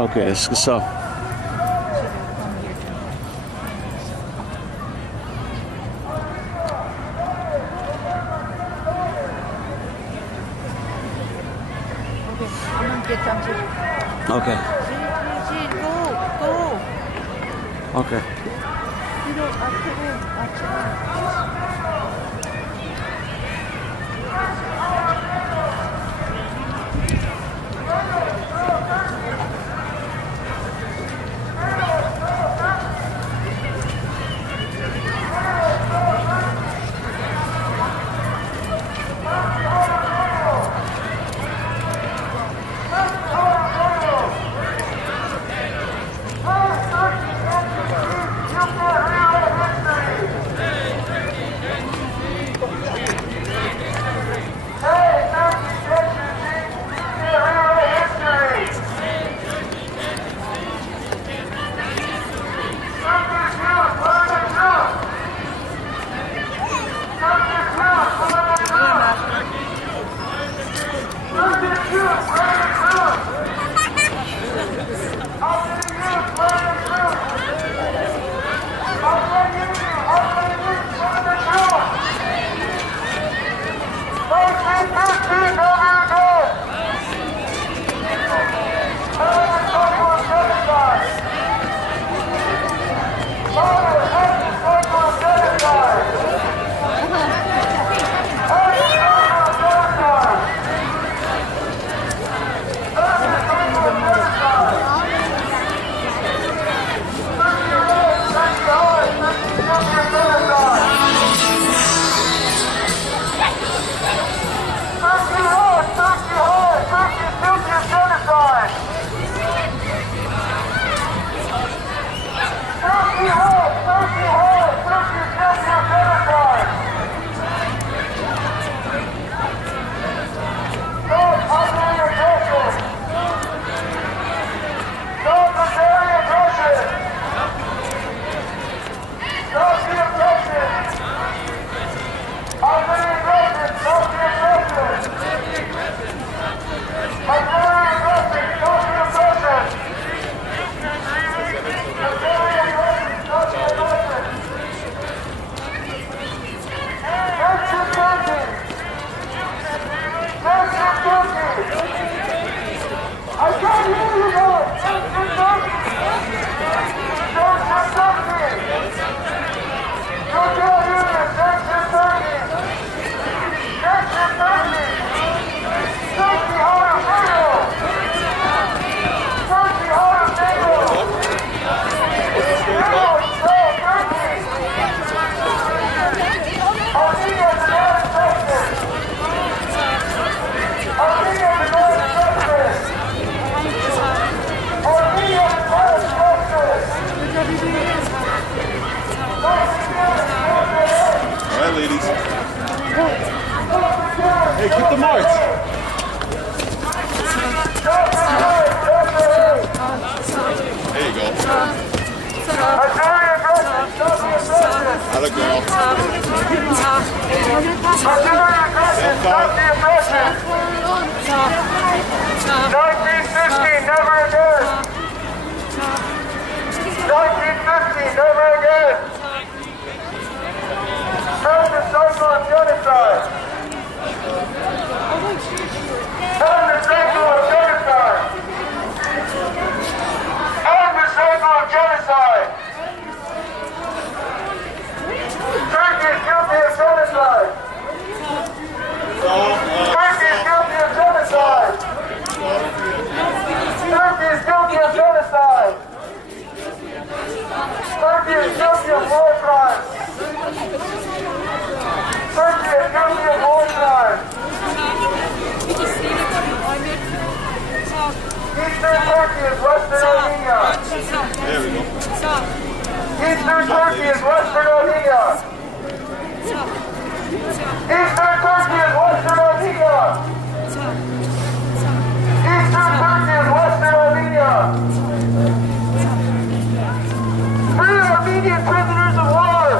Okay, let's go. Okay. Go. Okay. Hey, keep the march. There you go. Another girl. 1950, never again. 1950, never again. Turn the cycle of genocide. Turn the cycle of genocide. Turn the cycle of genocide. Turkey is guilty of genocide. Turkey is guilty of genocide. Turkey is guilty of genocide. Turkey is guilty of war crimes. Turkey is guilty of war crimes. Eastern Turkey is Western Armenia. There we go. Eastern Turkey is Western Armenia. Eastern Turkey is Western Armenia. Eastern Turkey is Western Armenia. Free Armenian prisoners of war.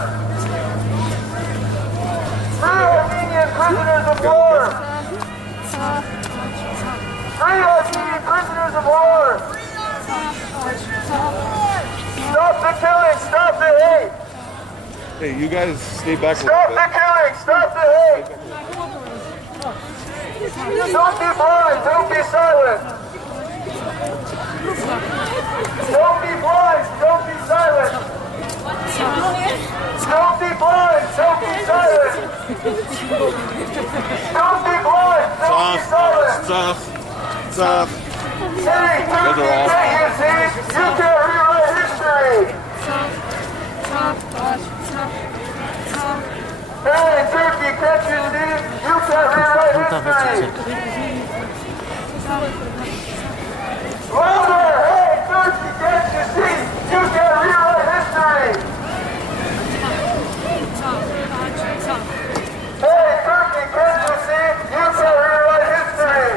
of war! Free Armenian prisoners of war! Stop the killing! Stop the hate! Hey, you guys stay back a Stop little the bit. killing! Stop the hate! Don't be blind! Don't be silent! Don't be blind! Don't be silent! Don't be blind! Don't be silent! Don't be blind! Don't be silent! Tough. Hey, Turkey, can't you see? You can't rewrite history! Hey, Turkey, can't you see? You can't rewrite history! Louder! Hey, Turkey, can't you see? You can't rewrite history! Hey, Turkey, can't you see? You can't rewrite history!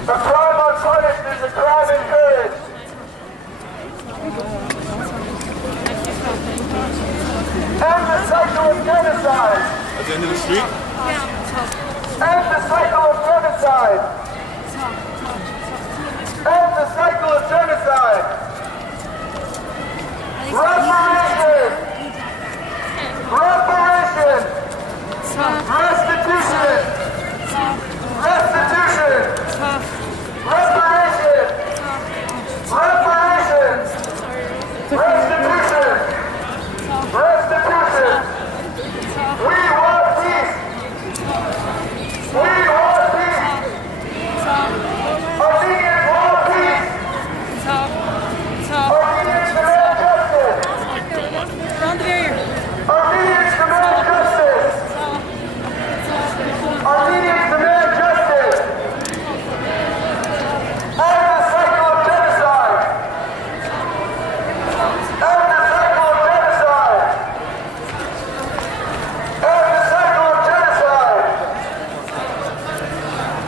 A crime unpunished is a crime encouraged. End the cycle of genocide. At the end of the street? End the cycle of genocide. End the cycle of genocide. Reparation. Reparation. Restitution. Restitution. Reparation. Reparation. Restitution. Restitution. We want peace. We want peace. Armenians want peace. Armenians demand justice. Armenians demand justice. Armenians demand justice. End the cycle of genocide. End the cycle of genocide. End the cycle of genocide.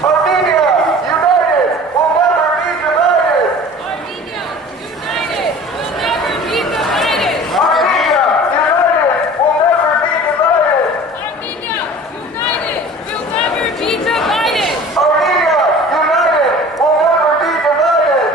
Armenia, united, will never be divided. Armenia, united, will never be divided. Armenia, united, will never be divided. Armenia, united, will never be divided. Armenia, united, will never be divided.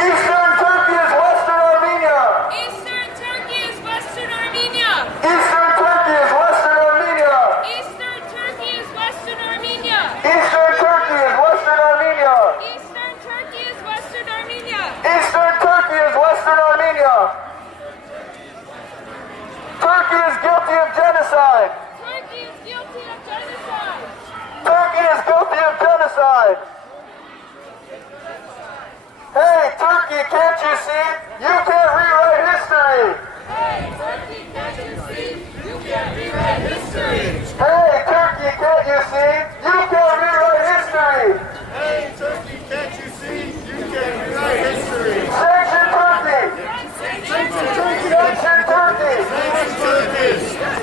Eastern Turkey is Western Armenia. Eastern Turkey is Western Armenia. Eastern Turkey is Western Armenia. Eastern Turkey is Western Armenia. Eastern Turkey is Western Armenia. Eastern Turkey is Western Armenia. Eastern Turkey is Western Armenia. Turkey is guilty of genocide. Turkey is guilty of genocide. Turkey is guilty of genocide. Hey, Turkey, can't you see? You can't rewrite history. Hey, Turkey, can't you see? You can't rewrite history. Hey, Turkey, can't you see? You can't rewrite history. Hey, Turkey, can't you see? You can't rewrite history. Sanction Turkey. Sanction Turkey. Sanction Turkey. Sanction Turkey.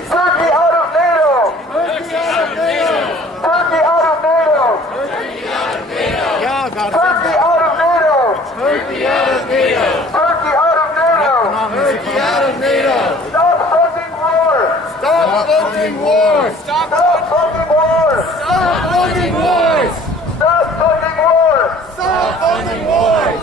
Turkey out of NATO. Turkey out of NATO. Turkey out of NATO. Yeah, God. Turkey out of NATO. Turkey out of NATO. Turkey out of NATO. Turkey out of NATO. Stop funding war. Stop funding wars. Stop funding war. Stop funding wars. Stop funding war. Stop funding wars.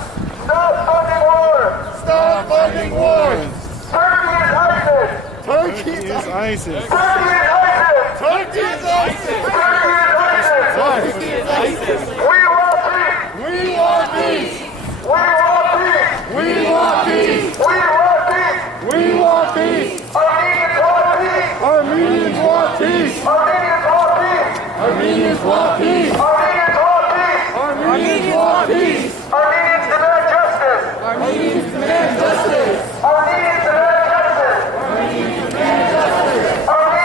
Stop funding war. Stop funding wars. Turkey is ISIS. Turkey is ISIS. Turkey is ISIS. Turkey is ISIS. Turkey is ISIS. Turkey is ISIS. We want peace. We want peace. We want peace. We want peace. We want peace. We want peace. Armenians want peace. Armenians want peace. Armenians want peace. Armenians want peace. Armenians want peace. Armenians want peace. Armenians demand justice. Armenians demand justice. Armenians demand justice. Armenians demand justice. Armenians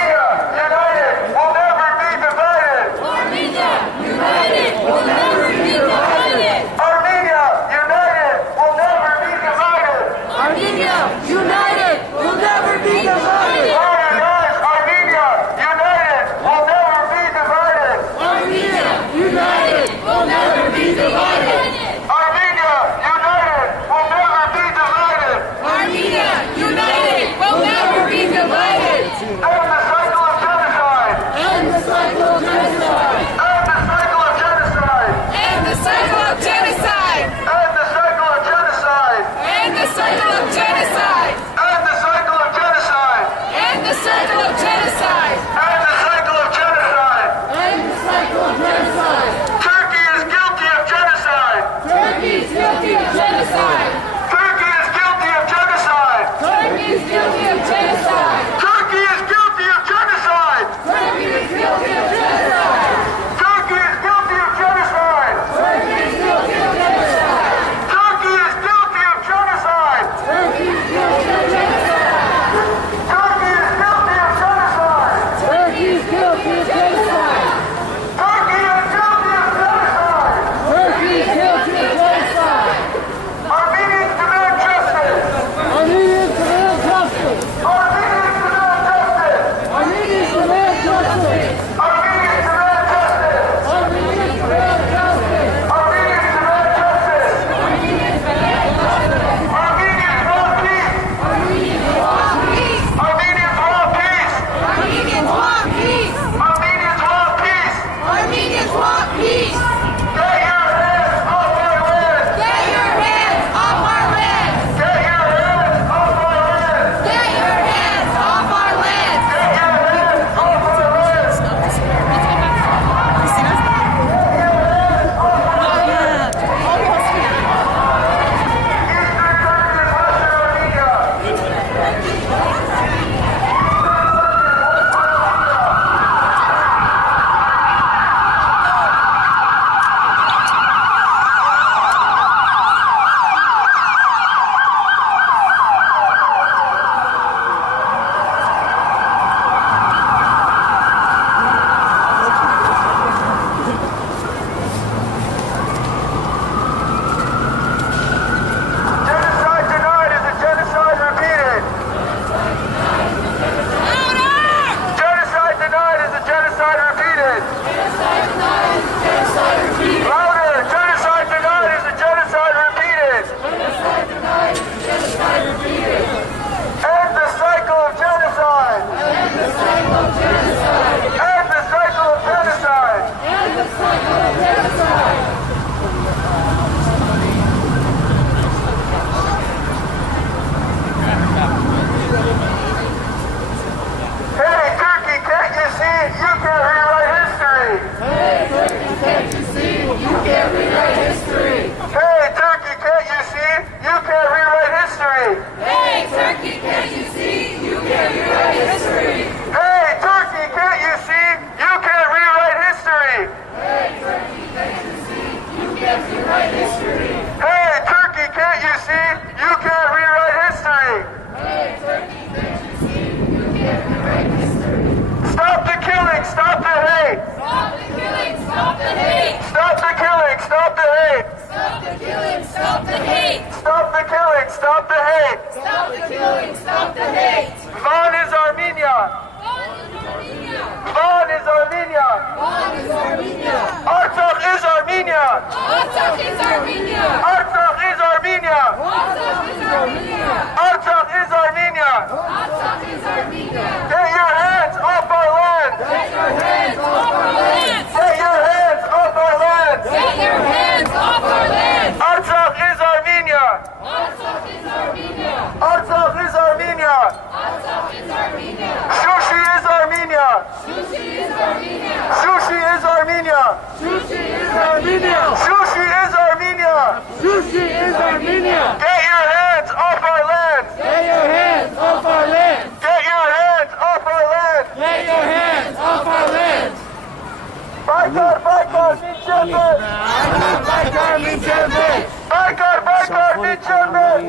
guilty of genocide. Turkey is guilty of genocide. Turkey is guilty of genocide. Turkey is guilty of genocide. Turkey is guilty of genocide. Turkey is guilty of genocide. Turkey is guilty of genocide. Turkey is guilty of genocide. Turkey is guilty of genocide. Turkey is guilty of genocide. Turkey is guilty of genocide. Turkey is guilty of genocide. Turkey is guilty of genocide. Armenians demand justice. Armenians demand justice. Armenians demand justice. Armenians demand justice. Armenians demand justice. Armenians demand justice. Armenians demand justice. Armenians demand justice. Armenians want peace. Armenians want peace. Armenians want peace. Armenians want peace. Armenians want peace. Armenians want peace. Get your hands off our land. Get your hands off our land. Get your hands off our land. Get your hands off our land. Get your hands off our land. Eastern Turkey is Western Armenia. Genocide denied is a genocide repeated. Genocide denied is a genocide repeated. Louder! Genocide denied is a genocide repeated. End the cycle of genocide. End the cycle of genocide. Hey, Turkey, can't you see? You can't rewrite history. Hey, Turkey, can't you see? You can't rewrite history. Hey, Turkey, can't you see? You can't rewrite history. Hey, Turkey, can't you see? You can't rewrite history. Hey, Turkey, can't you see? You can't rewrite history. Hey, Turkey, can't you see? You can't rewrite history. Hey, Turkey, can't you see? You can't rewrite history. Hey, Turkey, can't you see? You can't rewrite history. Stop the killing, stop the hate. Stop the killing, stop the hate. Stop the killing, stop the hate. Stop the killing, stop the hate. Stop the killing, stop the hate. Stop the killing, stop the hate. Van is Armenia. Van is Armenia. Van is Armenia. Van is Armenia. Artsakh is Armenia. Artsakh is Armenia. Artsakh is Armenia. Artsakh is Armenia. Artsakh is Armenia. Artsakh is Armenia. Get your hands off our land. Get your hands off our land. Get your hands off our land. Get your hands off our land. Artsakh is Armenia. Artsakh is Armenia. Artsakh is Armenia. Artsakh is Armenia. Sushi is Armenia. Sushi is Armenia. Sushi is Armenia. Sushi is Armenia. Sushi is Armenia. Sushi is Armenia. Get your hands off our land. Get your hands off our land. Get your hands off our land. Get your hands off our land. Baykar, Minçerber. Baykar Minçerber. Baykar, Minçerber. Baykar Minçerber.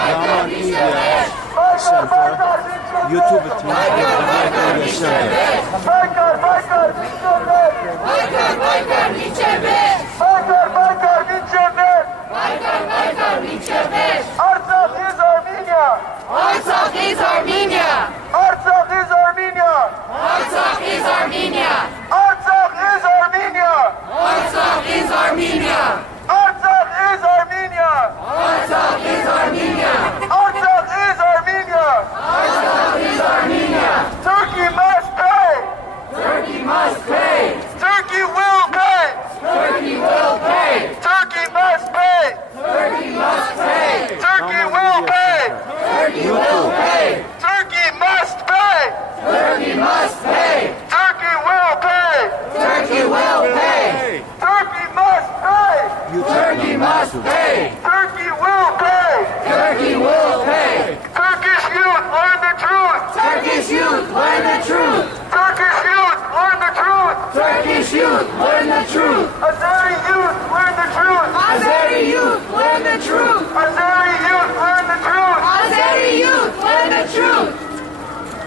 Baykar, Minçerber. YouTube Twitter'da Baykar, Minçerber. Baykar Minçerber. Baykar, Minçerber. Baykar Minçerber. Artsakh is Armenia. Artsakh is Armenia. Artsakh is Armenia. Artsakh is Armenia. Artsakh is Armenia. Artsakh is Armenia. Artsakh is Armenia. Artsakh is Armenia. Artsakh is Armenia. Artsakh is Armenia. Turkey must pay. Turkey must pay. Turkey will pay. Turkey will pay. Turkish youth, learn the truth. Turkish youth, learn the truth. Turkish youth, learn the truth. Turkish youth, learn the truth. Azeri youth, learn the truth. Azeri youth, learn the truth. Azeri youth, learn the truth. Azeri youth, learn the truth.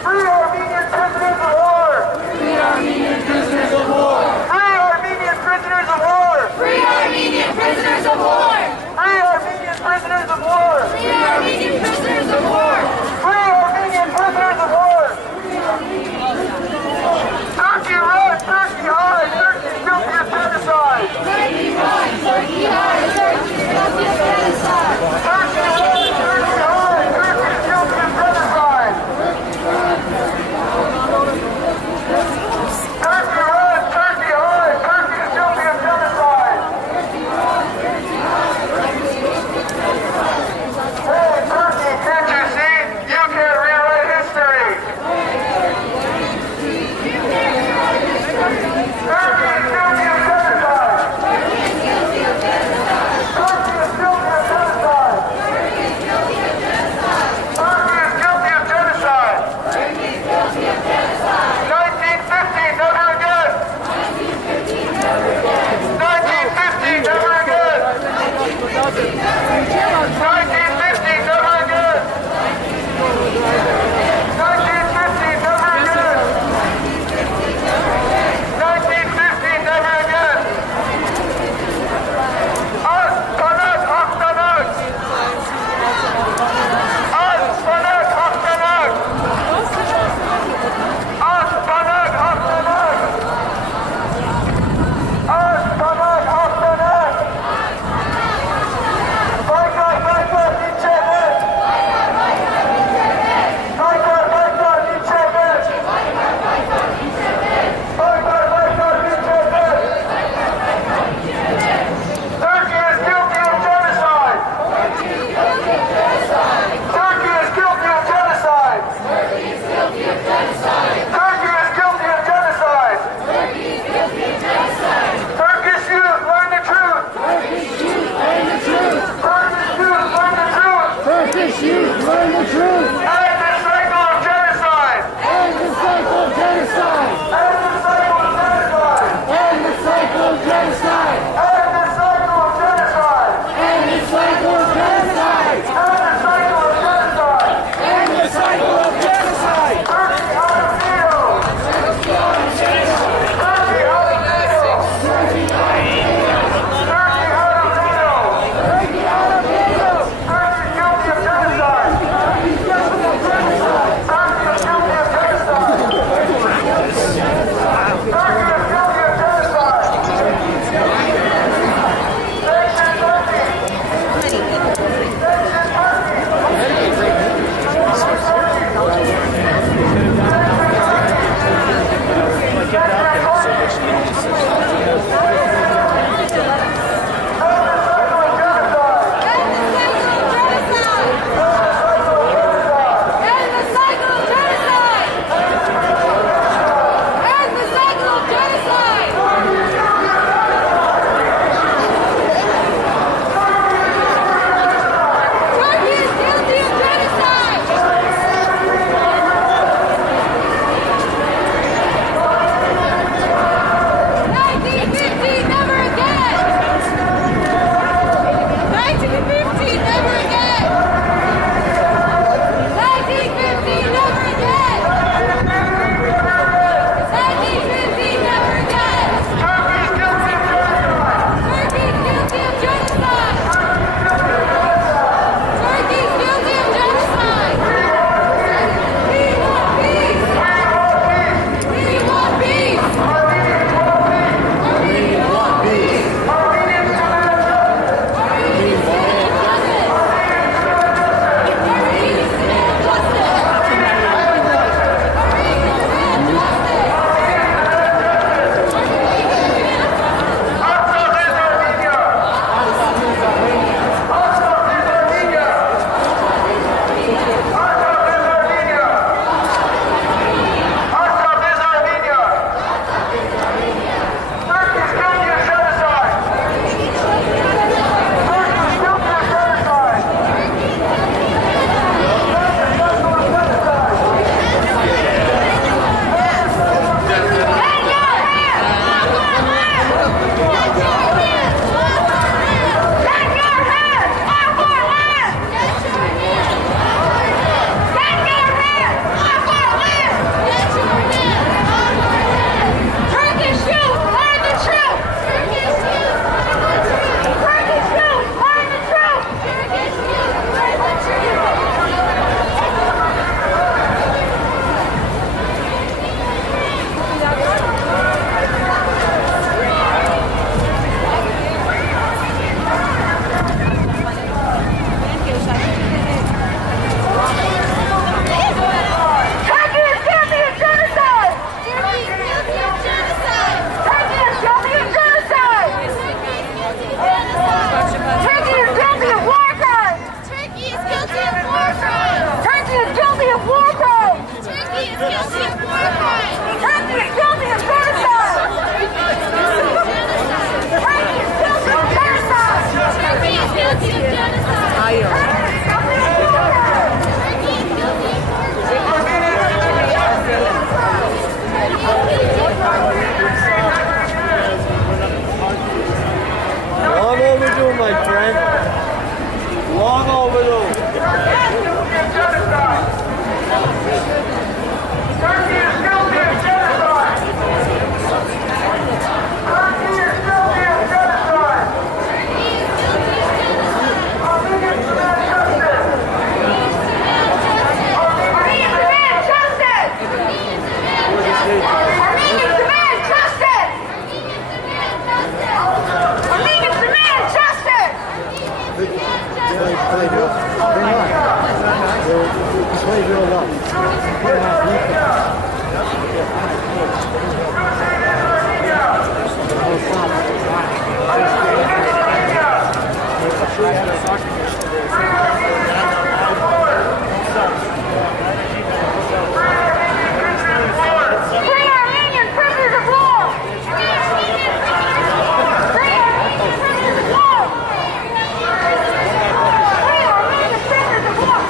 Free Armenian prisoners of war. Free Armenian prisoners of war. Free Armenian prisoners of war. Free Armenian prisoners of war! Free Armenian prisoners of war. Free Armenian prisoners of war! Free Armenian prisoners of war. Turkey run, Turkey hide, Turkey is guilty of genocide. Turkey run! Turkey hide! Turkey is guilty of genocide! Turkey run, Turkey hide, Turkey is guilty of genocide. Turkey run, Turkey hide, Turkey is guilty of genocide. Hey, Turkey, can't you see? You can't rewrite history. Turkey is guilty of genocide. Turkey is guilty of genocide. Turkey is guilty of genocide. Turkey is guilty of genocide. 1950, never again. 1950, never again. 1950, never again. 1950, never again. 1950, never again. Az panak haktanak. Az panak haktanak. Az panak haktanak. Az panak haktanak. Boykot, boykot, internet. Boykot, boykot, internet. Boykot, boykot, internet. Turkey is guilty of genocide. Turkey is guilty of genocide. Turkey is guilty of genocide. Turkish youth, learn the truth. Turkish youth, learn the truth. Turkish youth, learn the truth. Turkish youth, learn the truth. End the cycle of genocide. End the cycle of genocide. End the cycle of genocide. End the cycle of genocide. End the cycle of genocide. End the cycle of genocide. End the cycle of genocide. End the cycle of genocide. Turkey out of NATO. Turkey out of NATO. Turkey out of NATO. Turkey out of NATO. Turkey out of NATO. Turkey out of NATO. Turkey is guilty of genocide. Long overdue. Genocide. Turkey is guilty of genocide. Turkey is guilty of genocide. Armenians demand justice. Armenians demand justice. Armenians demand justice. Armenians demand justice. Free Armenian prisoners of war! Free Armenian prisoners of war! Free Armenian prisoners of war!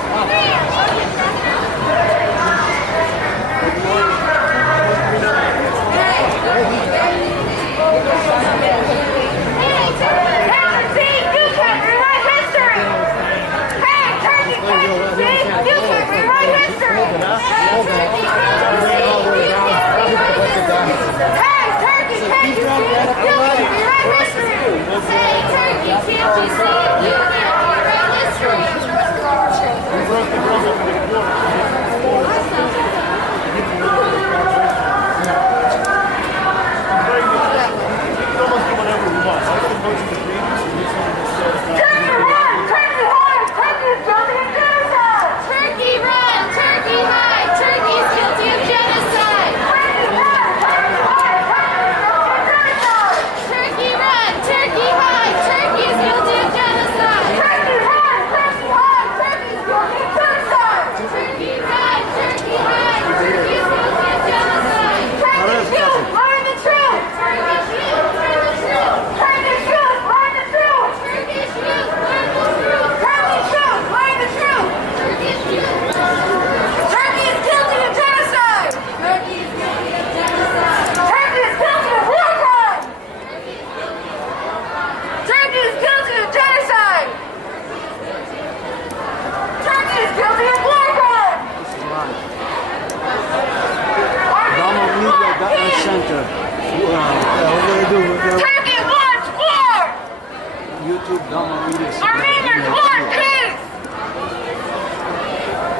Armenians want peace!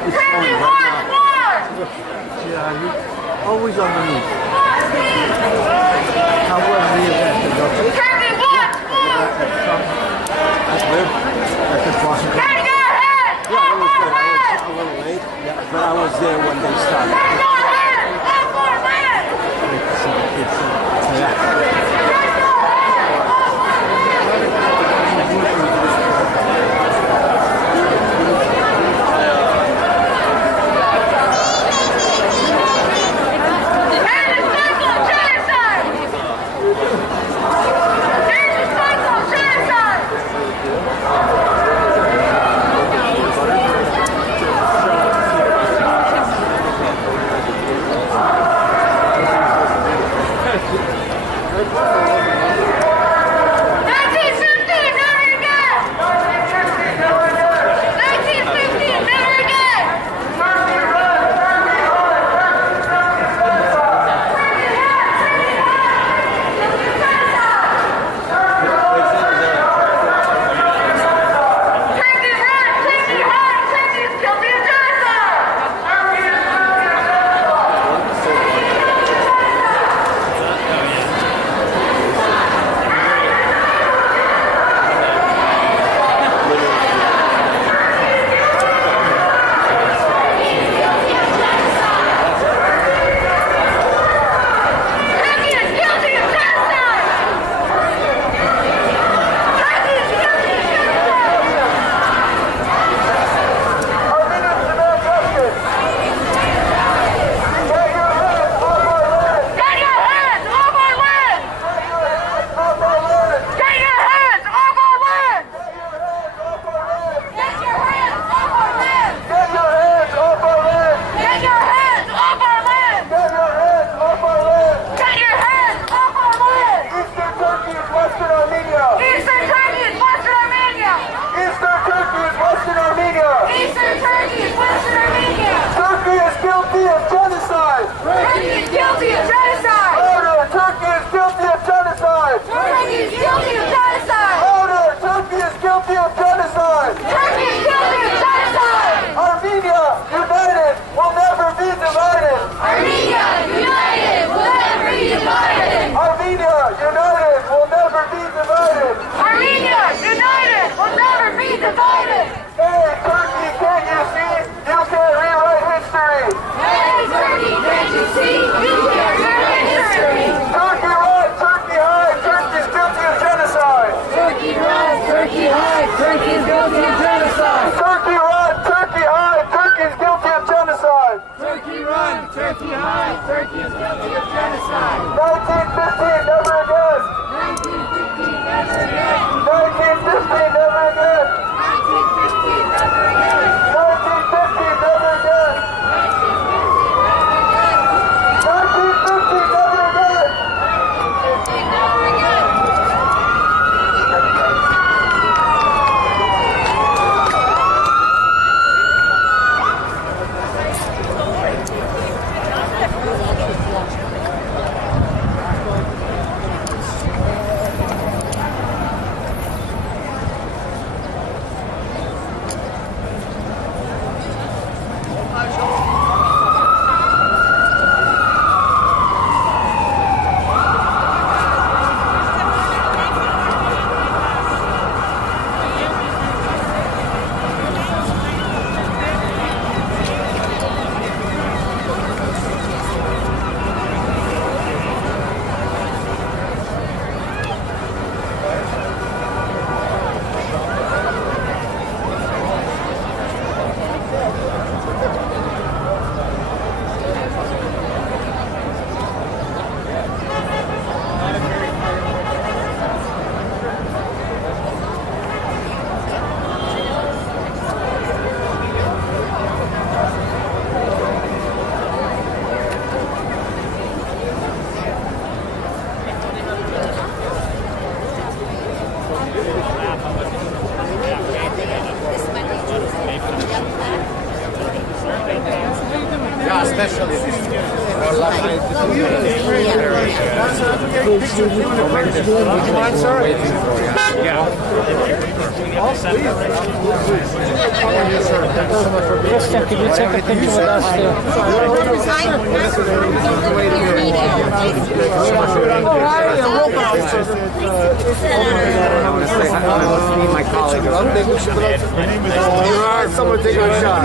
Turkey wants war! Yeah, you always on the news. How was the event? Turkey wants war! That's good. That's impossible. Turkey ahead! Yeah, it was good. I was a little late, but I was there when they started. More land! More land! genocide! Turkey is guilty of genocide! Armenia, united, will never be divided! Armenia, united, will never be divided! Armenia, united, will never be divided! Armenia, united, will never be divided! Hey, Turkey, can't you see? You can't rewrite history! Hey, Turkey, can't you see? You can't rewrite history! Turkey run, Turkey hide, Turkey's guilty of genocide! Turkey run, Turkey hide, Turkey is guilty of genocide! Turkey run, Turkey hide, Turkey's guilty of genocide! Turkey run, Turkey hide, Turkey is guilty of genocide. 1915, never again! 1915, never again! 1915, never again! 1915, never again! 1915, never again! 1915, never again! Kristen, could you take a picture with us too? My colleague. Someone take a shot.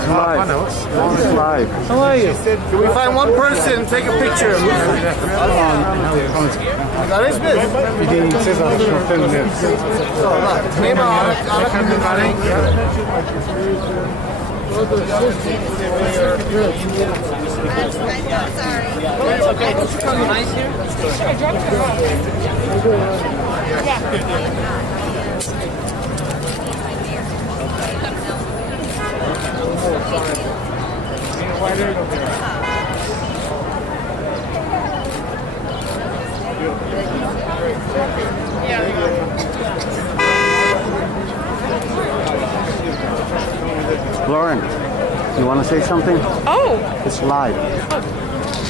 It's live. How are you? Can we find one person, take a picture? Lauren, you want to say something? Oh, It's live.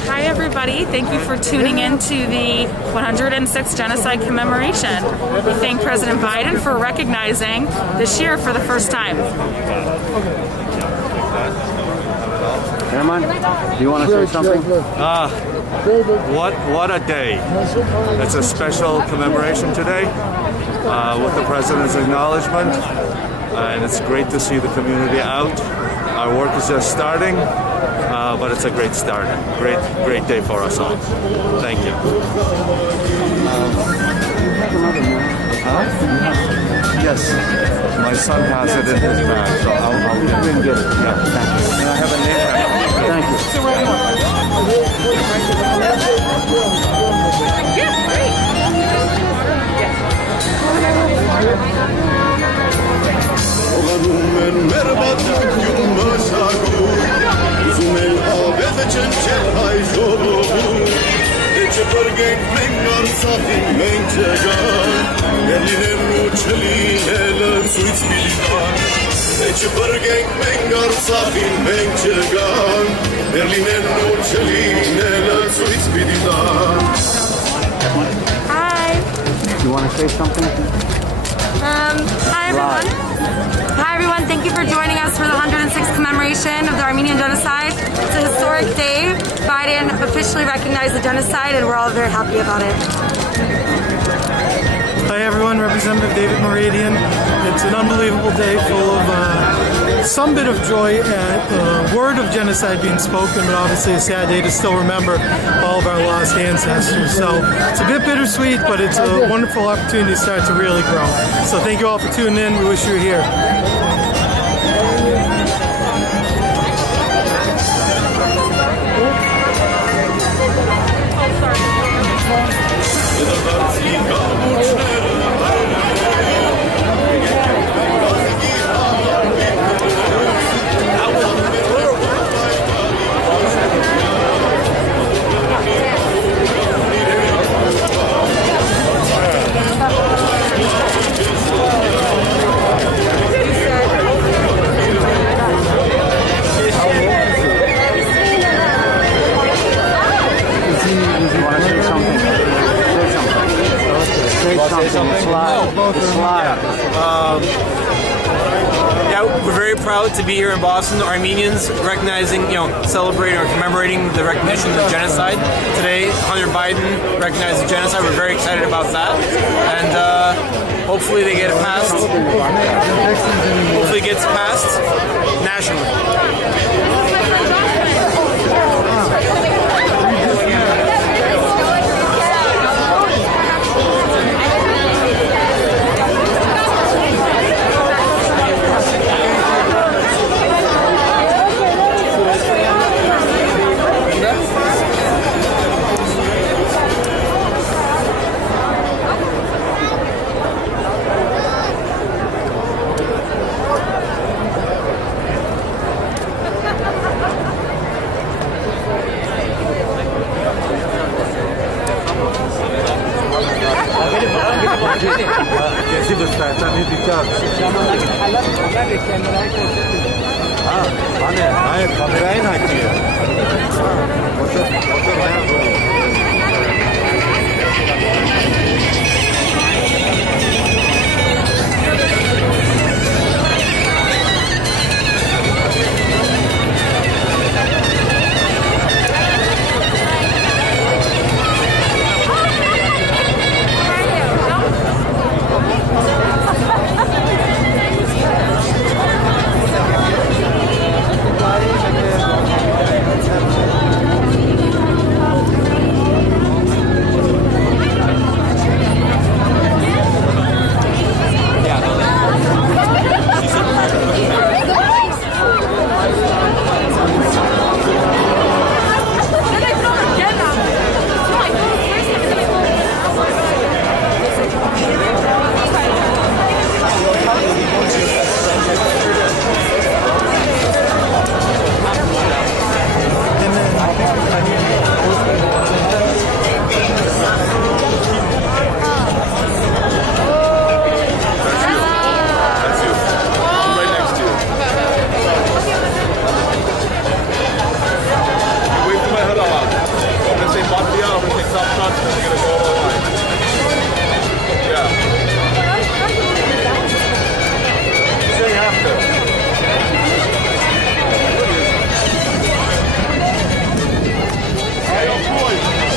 hi everybody. Thank you for tuning in to the 106th Genocide Commemoration. We thank President Biden for recognizing this year for the first time. Herman, do you want to say something? What a day. It's a special commemoration today with the President's acknowledgement. And it's great to see the community out. Our work is just starting, but it's a great start. Great day for us all. Thank you. Yes, my son has it in his bag, so I'll get it. Yeah, thank you. And I have a name. Thank you. Yeah, great. You want to say something? Hi everyone. Hi everyone, thank you for joining us for the 106th commemoration of the Armenian Genocide. It's a historic day. Biden officially recognized the genocide and we're all very happy about it. Hi everyone, Representative David Moradian. It's an unbelievable day full of some bit of joy at the word of genocide being spoken, but obviously a sad day to still remember all of our lost ancestors. So it's a bit bittersweet, but it's a wonderful opportunity to start to really grow. So thank you all for tuning in. We wish you were here. Yeah, we're very proud to be here in Boston. Armenians recognizing, celebrating or commemorating the recognition of genocide. Today, Hunter Biden recognized the genocide. We're very excited about that. And hopefully they get it passed. Hopefully it gets passed nationally.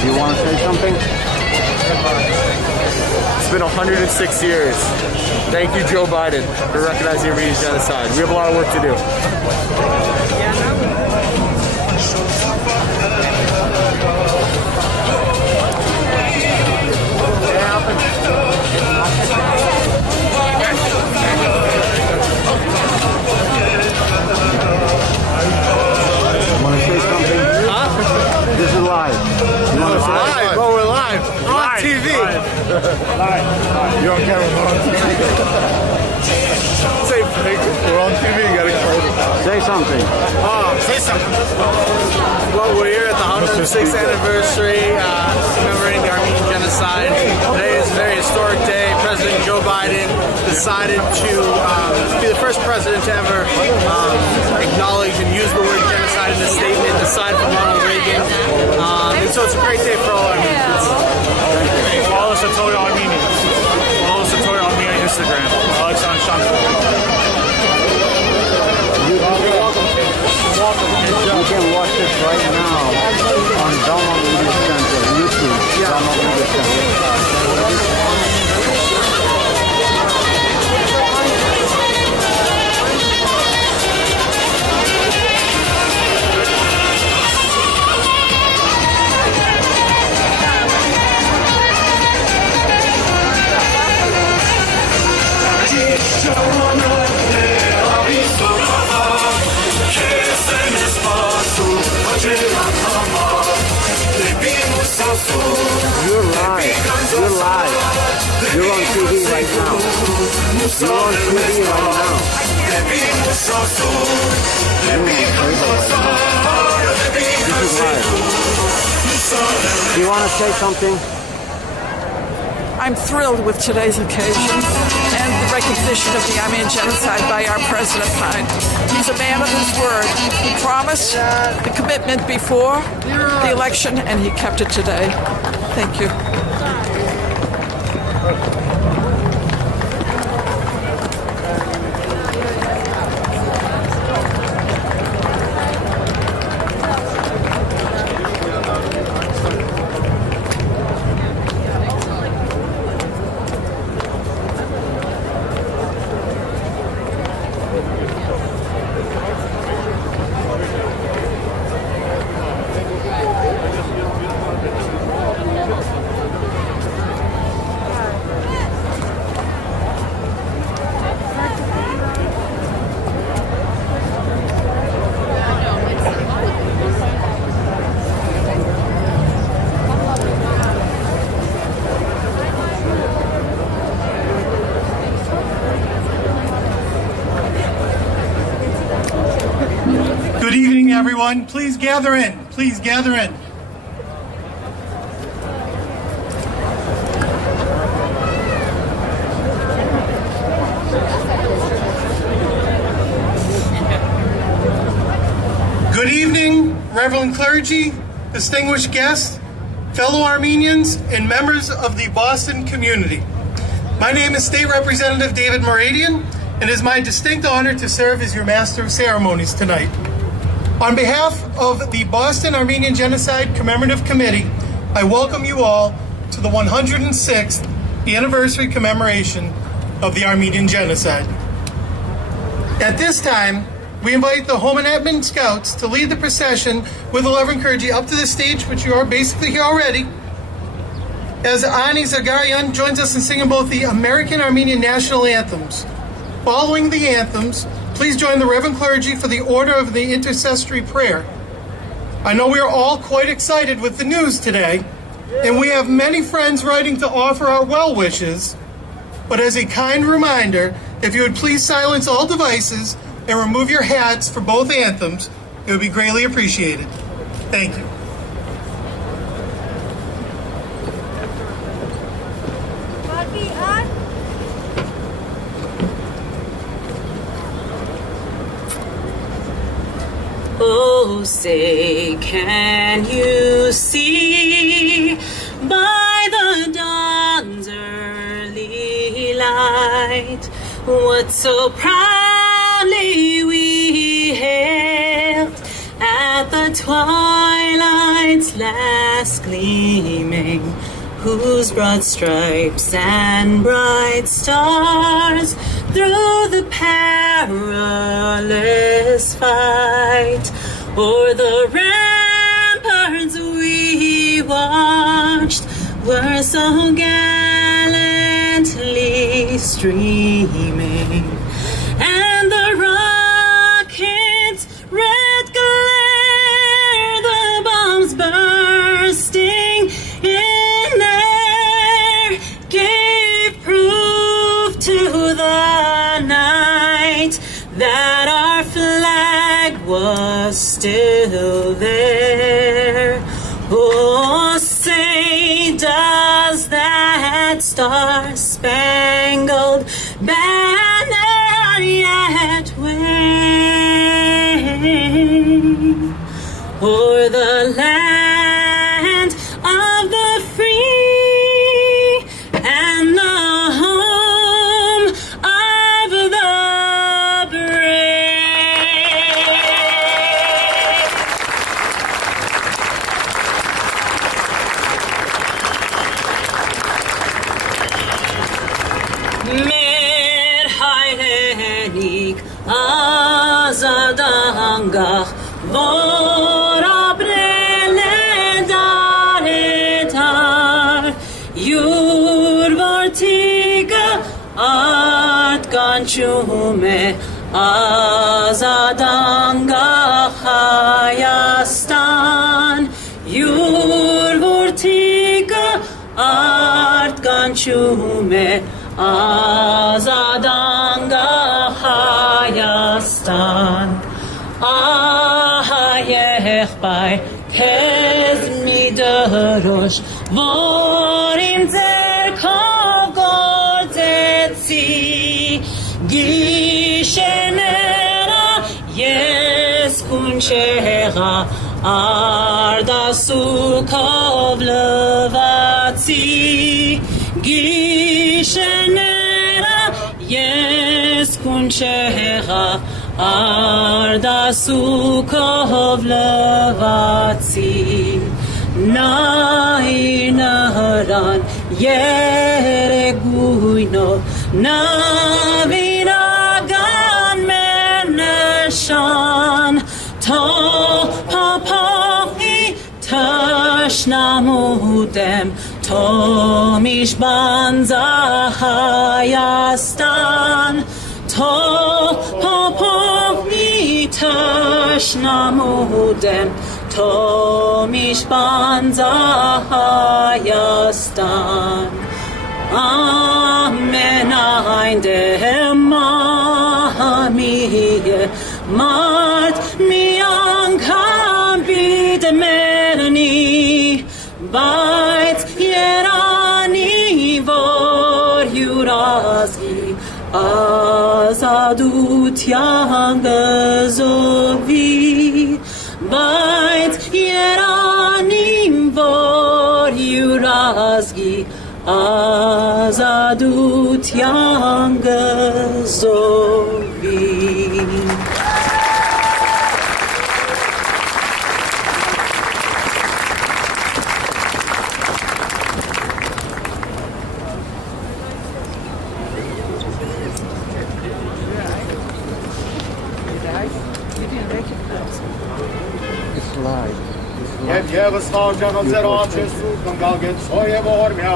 You want to say something? It's been 106 years. Thank you, Joe Biden, for recognizing Armenian genocide. We have a lot of work to do. Want to say something? Huh? This is live. You want to say Live, bro, we're live. On TV. Live. You're on camera, we're on TV. Say, we're on TV, you gotta Say something. Say something. Well, we're here at the 106th anniversary, commemorating the Armenian Genocide. Today is a very historic day. President Joe Biden decided to be the first president to ever acknowledge and use the word genocide in a statement, aside from Ronald Reagan. And so it's a great day for all Armenians. All the Satori Armenians. All the Satori Armenians. Instagram. Alexander Sean. You can watch it right now on Download Media Center, YouTube. Download Media Center. You're live. You're live. You're on TV right now. You're on TV right now. This is live. Do you want to say something? I'm thrilled with today's occasion and the recognition of the Armenian Genocide by our President Biden. He's a man of his word. He promised the commitment before the election, and he kept it today. Thank you. Good evening, everyone. Please gather in. Please gather in. Good evening, Reverend clergy, distinguished guests, fellow Armenians, and members of the Boston community. My name is State Representative David Moradian, and it is my distinct honor to serve as your Master of Ceremonies tonight. On behalf of the Boston Armenian Genocide Commemorative Committee, I welcome you all to the 106th anniversary commemoration of the Armenian Genocide. At this time, we invite the Homenetman Scouts to lead the procession with the Reverend clergy up to the stage, which you are basically here already, as Ani Zagarian joins us in singing both the American Armenian national anthems. Following the anthems, please join the Reverend clergy for the order of the intercessory prayer. I know we are all quite excited with the news today, and we have many friends writing to offer our well wishes, but as a kind reminder, if you would please silence all devices and remove your hats for both anthems, it would be greatly appreciated. Thank you. Oh, say, can you see by the dawn's early light what so proudly we hailed at the twilight's last gleaming, whose broad stripes and bright stars through the perilous fight o'er the ramparts we watched were so gallantly streaming, and the rockets' red glare, the bombs bursting in air, gave proof to the night that our flag was still there. Oh, say, does that star-spangled banner yet wave o'er the land of the free and the home Menik azadangach vorabrele daretar yur vortiga art ganchume azadangach hayastan yur vortiga art ganchume azadanga hayastan ahayech bay tez midarosh vorim zerkov gortetsi gishenera yes kunchecha ardasukov levatsi gishenera yes kunchecha ardasukov levatsi nai naharan yereguino navinagan meneshan to papahi tashnamudem to mishbanza hayastan to papahi tashnamudem to mishbanza hayastan amen aindem mahamiye mat miankam bidemeni bait yerani vor yurazgi azadut yangazovi bait yeranim vor yurazgi azadut yangazovi. Եվս վարժանոցեր աչեսու կնգալգետ սոև օրմյա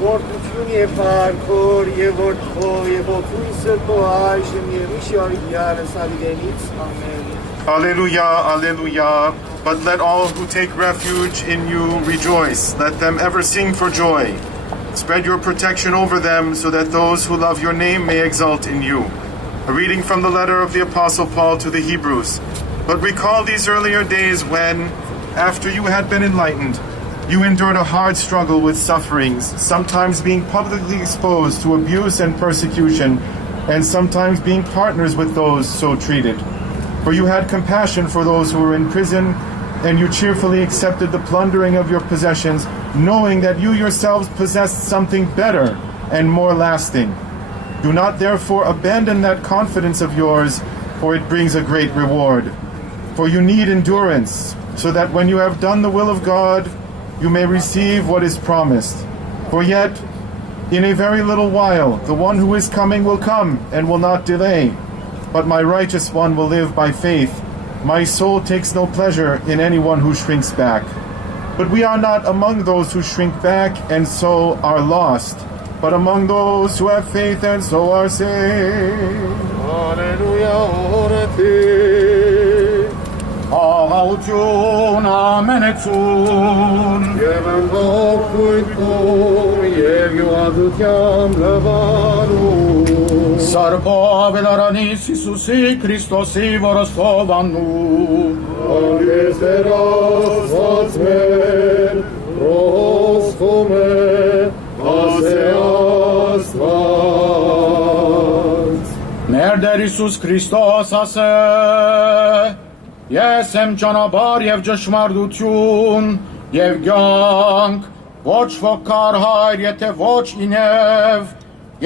Որդություն և պարքոր և որդխո և ոտույն սրտո այժմ և իշարի յարս ավիդենից ամեն Alleluia, Alleluia. But let all who take refuge in you rejoice. Let them ever sing for joy. Spread your protection over them so that those who love your name may exult in you. A reading from the letter of the Apostle Paul to the Hebrews. But recall these earlier days when, after you had been enlightened, you endured a hard struggle with sufferings, sometimes being publicly exposed to abuse and persecution, and sometimes being partners with those so treated. For you had compassion for those who were in prison, and you cheerfully accepted the plundering of your possessions, knowing that you yourselves possessed something better and more lasting. Do not therefore abandon that confidence of yours, for it brings a great reward. For you need endurance, so that when you have done the will of God, you may receive what is promised. For yet, in a very little while, the one who is coming will come and will not delay. But my righteous one will live by faith. My soul takes no pleasure in anyone who shrinks back. But we are not among those who shrink back and so are lost, but among those who have faith and so are saved. Alleluia, orate. Աղաություն ամենեցուն Եվ ընողքույնքում և յուղազությամբ լվանում Սարպո ավելարանից Իսուսի Քրիստոսի որոստով աննում Արգեստեր ասված մեր ռոսխում է ասե աստված Մեր Տեր Իսուս Քրիստոս ասե Ես եմ ճանապարհ եւ ճշմարտություն եւ կյանք ոչ ոք կարհայր եթե ոչ ինև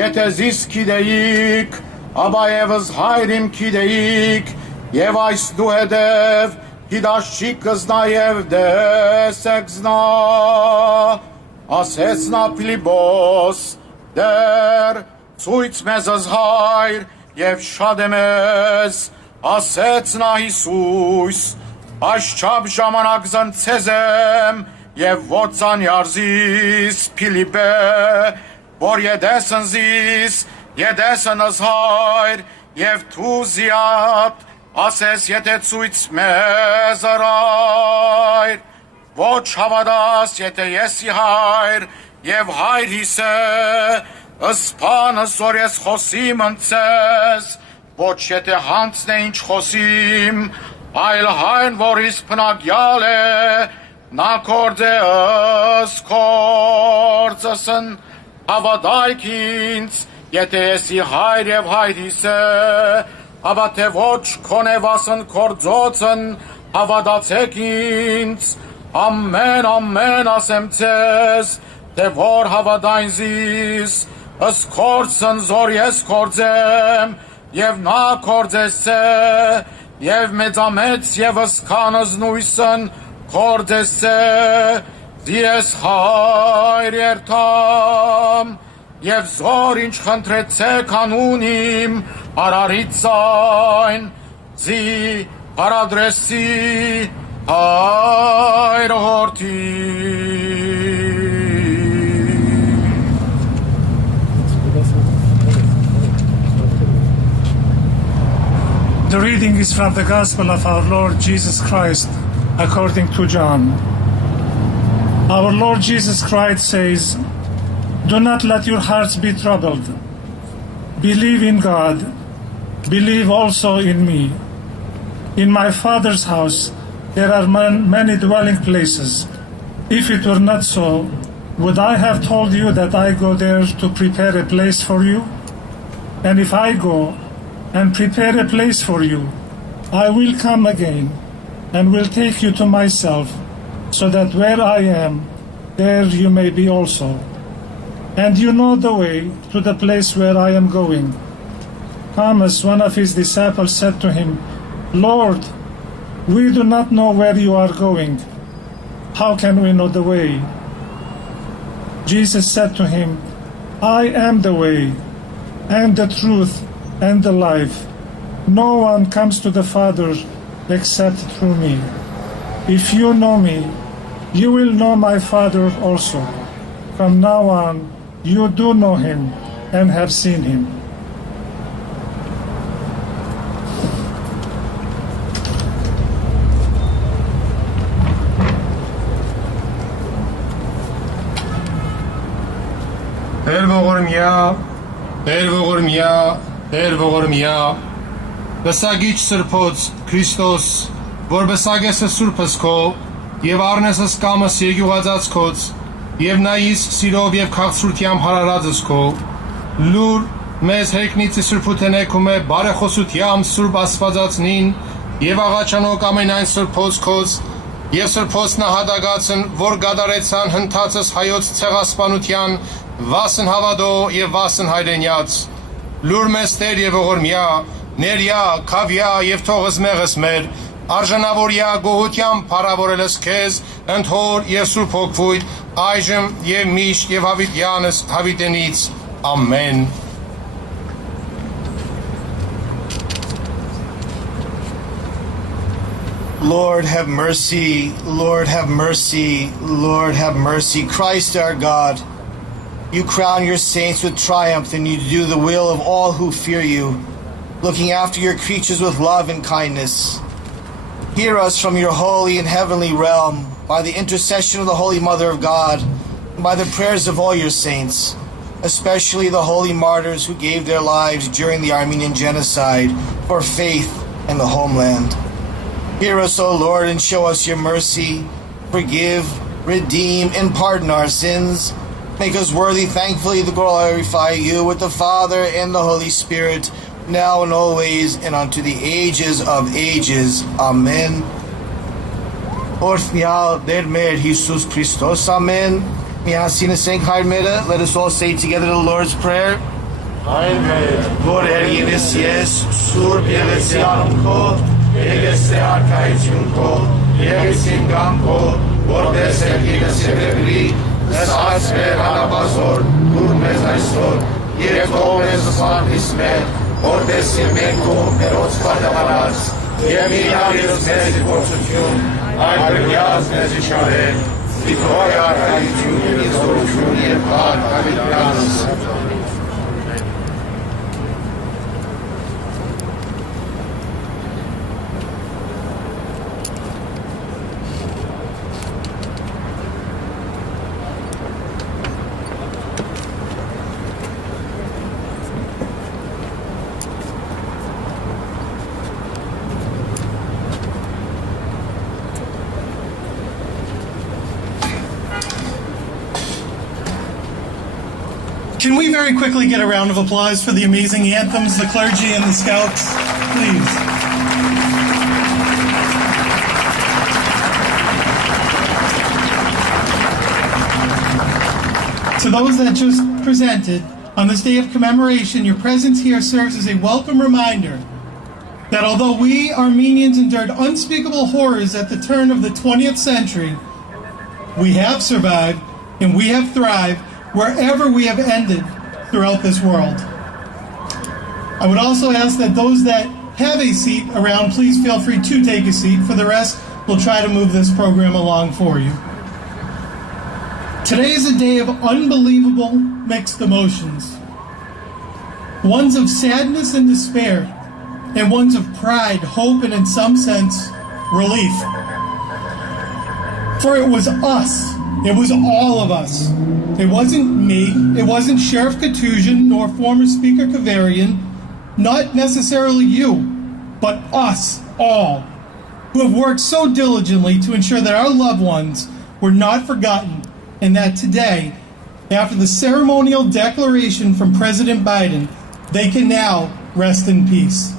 եթե զիս գիտեիք ապա եւս հայրիմ գիտեիք եւ այս դու հետեւ գիտաշիկս նաեւ դեսեք զնա ասեց նա Փիլիպոս դեր ցույց մեզս հայր եւ շատ է մեզ ասեց նա Հիսուս աշխապ ժամանակ զնցез եմ եւ ոծան յարզիս Փիլիպե որ յեդեսն զիս յեդեսն հայր եւ դու զիատ ասես եթե ցույց մեզ արայր ոչ հավատաս եթե եսի հայր եւ հայր հիսե ըսպանս որ ես խոսիմ ընցես ոչ եթե հանցն է ինչ խոսիմ այլ հայն որ իս պնակյալ է նա կորձ է ըս կորձսն հավատայք ինձ եթե եսի հայր եւ հայր հիսե հավա թե ոչ կոնևասն կորձոցն հավատացեք ինձ ամեն ամեն ասեմ ձեզ թե որ հավատայն զիս ըս կորձն զոր ես կորձեմ եւ նա կորձես է եւ մեծամեծ եւ ըսկանս նույսն կորձես է դիես հայր երթամ եւ զոր ինչ խնդրեցեք անուն իմ արարից այն զի արադրեսի հայր հորթի The reading is from the Gospel of our Lord Jesus Christ according to John. Our Lord Jesus Christ says, "Do not let your hearts be troubled. Believe in God. Believe also in me. In my Father's house there are many dwelling places. If it were not so, would I have told you that I go there to prepare a place for you? And if I go and prepare a place for you, I will come again and will take you to myself, so that where I am, there you may be also. And you know the way to the place where I am going." Thomas, one of his disciples, said to him, "Lord, we do not know where you are going. How can we know the way?" Jesus said to him, "I am the way, and the truth, and the life. No one comes to the Father except through me. If you know me, you will know my Father also. From now on, you do know him and have seen him." Բսագիչ սրբոց Քրիստոս, որ բսագեսը սուրբս քո, և արնեսս կամս երկյուղածած քոց, և նայիս սիրով և քաղցրությամբ հարարածս քո, լուր մեզ հերկնիցի սրբութենեքում է բարեխոսությամբ սուրբ ասվածածնին, և աղաչանոք ամենայն սրբոց քոց, և սրբոց նահադագացն, որ գադարեցան հնթացս հայոց ցեղասպանության, վասն հավադո և վասն հայրենյաց, լուր մեզ Տեր և ողորմյա, ներյա, քավյա և թողս մեղս մեր, արժանավորյա գոհությամբ փառավորելս քեզ, ընդհոր և սուրբ հոգվույթ, այժմ և միշտ և հավիտյանս հավիտենից, ամեն։ Lord, have mercy. Lord, have mercy. Lord, have mercy. Christ our God, you crown your saints with triumph, and you do the will of all who fear you, looking after your creatures with love and kindness. Hear us from your holy and heavenly realm, by the intercession of the Holy Mother of God, and by the prayers of all your saints, especially the holy martyrs who gave their lives during the Armenian Genocide for faith in the homeland. Hear us, O Lord, and show us your mercy. Forgive, redeem, and pardon our sins. Make us worthy, thankfully, to glorify you with the Father and the Holy Spirit, now and always, and unto the ages of ages. Amen. Orthnial der Mer Jesus Christos. Amen. Let us all say together the Lord's Prayer. Vor ergines yes, sur bielesianum ko, egeste archaium ko, egesim gamko, vordes ergines ebri, es asper alabazor, urmes aistor, Եվ թողես սարդիս մեր, որտեսի մենք ու մերոց պատահարած, և իրավից մեզ գործություն, այն բրգյաց մեզ իշխարել, Իքրոյ արքայություն և զորություն և բան հավիտյանս։ Can we very quickly get a round of applause for the amazing anthems, the clergy, and the scouts? Please. To those that just presented, on this day of commemoration, your presence here serves as a welcome reminder that although we Armenians endured unspeakable horrors at the turn of the 20th century, we have survived and we have thrived wherever we have ended throughout this world. I would also ask that those that have a seat around, please feel free to take a seat. For the rest, we'll try to move this program along for you. Today is a day of unbelievable mixed emotions. Ones of sadness and despair, and ones of pride, hope, and in some sense, relief. For it was us. It was all of us. It wasn't me. It wasn't Sheriff Katusian nor former Speaker Kavarian. Not necessarily you, but us all, who have worked so diligently to ensure that our loved ones were not forgotten, and that today, after the ceremonial declaration from President Biden, they can now rest in peace.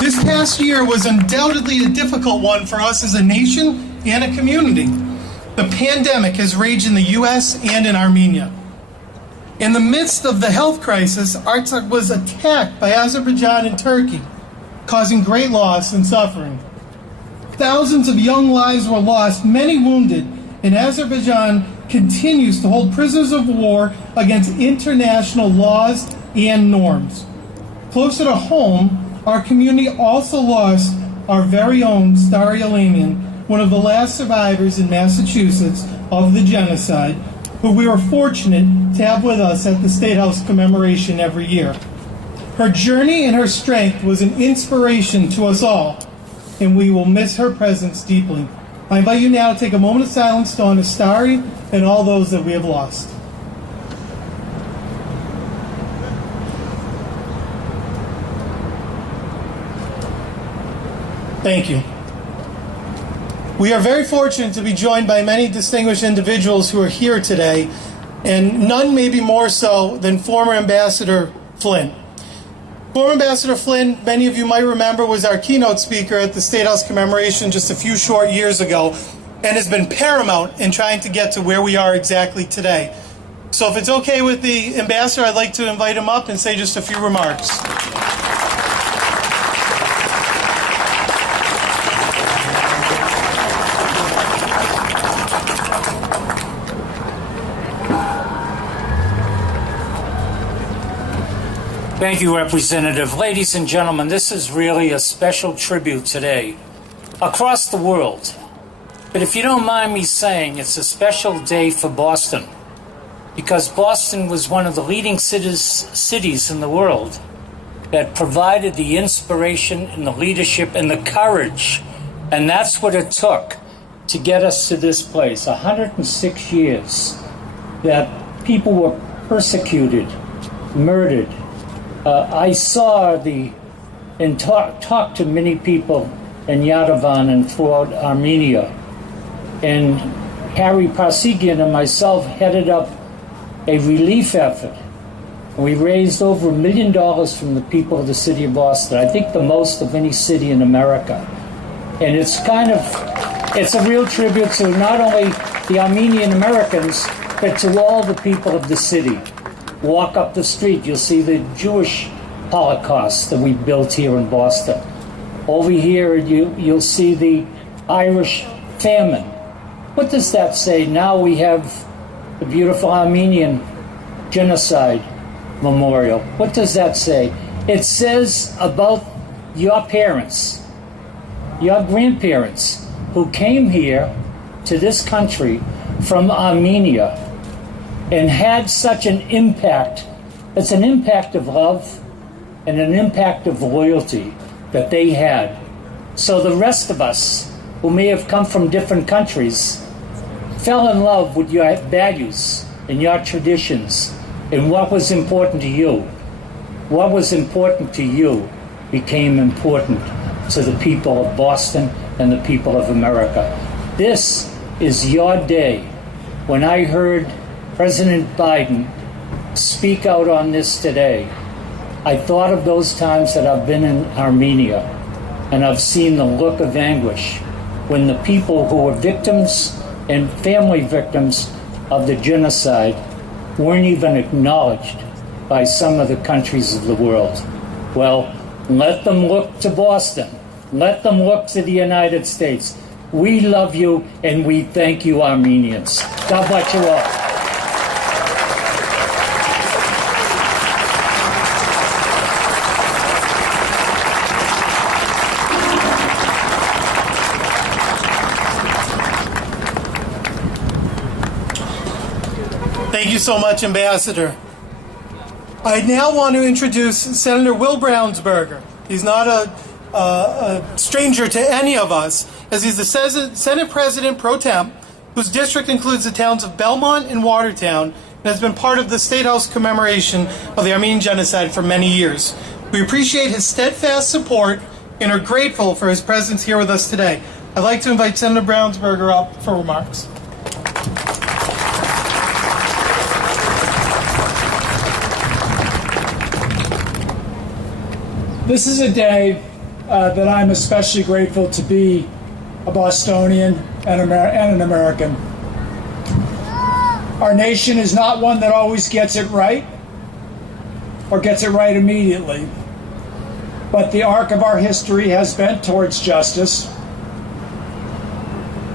This past year was undoubtedly a difficult one for us as a nation and a community. The pandemic has raged in the U.S. and in Armenia. In the midst of the health crisis, Artsakh was attacked by Azerbaijan and Turkey, causing great loss and suffering. Thousands of young lives were lost, many wounded, and Azerbaijan continues to hold prisoners of war against international laws and norms. Closer to home, our community also lost our very own Starry Alamian, one of the last survivors in Massachusetts of the genocide, who we were fortunate to have with us at the State House commemoration every year. Her journey and her strength was an inspiration to us all, and we will miss her presence deeply. I invite you now to take a moment of silence to honor Starry and all those that we have lost. Thank you. We are very fortunate to be joined by many distinguished individuals who are here today, and none maybe more so than former Ambassador Flynn. Former Ambassador Flynn, many of you might remember, was our keynote speaker at the State House commemoration just a few short years ago, and has been paramount in trying to get to where we are exactly today. So if it's okay with the Ambassador, I'd like to invite him up and say just a few remarks. Thank you, Representative. Ladies and gentlemen, this is really a special tribute today across the world. But if you don't mind me saying, it's a special day for Boston, because Boston was one of the leading cities in the world that provided the inspiration and the leadership and the courage. And that's what it took to get us to this place. 106 years that people were persecuted, murdered. I saw and talked to many people in Yerevan and throughout Armenia. And Harry Papikian and myself headed up a relief effort. We raised over $1 million from the people of the city of Boston. I think the most of any city in America. And it's a real tribute to not only the Armenian Americans, but to all the people of the city. Walk up the street, you'll see the Jewish Holocaust that we built here in Boston. Over here, you'll see the Irish famine What does that say? Now we have the beautiful Armenian Genocide Memorial. What does that say? It says about your parents, your grandparents, who came here to this country from Armenia and had such an impact. It's an impact of love and an impact of loyalty that they had. So the rest of us, who may have come from different countries, fell in love with your values and your traditions and what was important to you. What was important to you became important to the people of Boston and the people of America. This is your day. When I heard President Biden speak out on this today, I thought of those times that I've been in Armenia, and I've seen the look of anguish when the people who were victims and family victims of the genocide weren't even acknowledged by some of the countries of the world. Well, let them look to Boston. Let them look to the United States. We love you and we thank you, Armenians. God bless you all. Thank you so much, Ambassador. I now want to introduce Senator Will Brownsberger. He's not a stranger to any of us, as he's the Senate President pro tem, whose district includes the towns of Belmont and Watertown, and has been part of the State House commemoration of the Armenian Genocide for many years. We appreciate his steadfast support and are grateful for his presence here with us today. I'd like to invite Senator Brownsberger up for remarks. This is a day that I'm especially grateful to be a Bostonian and an American. Our nation is not one that always gets it right or gets it right immediately, but the arc of our history has bent towards justice.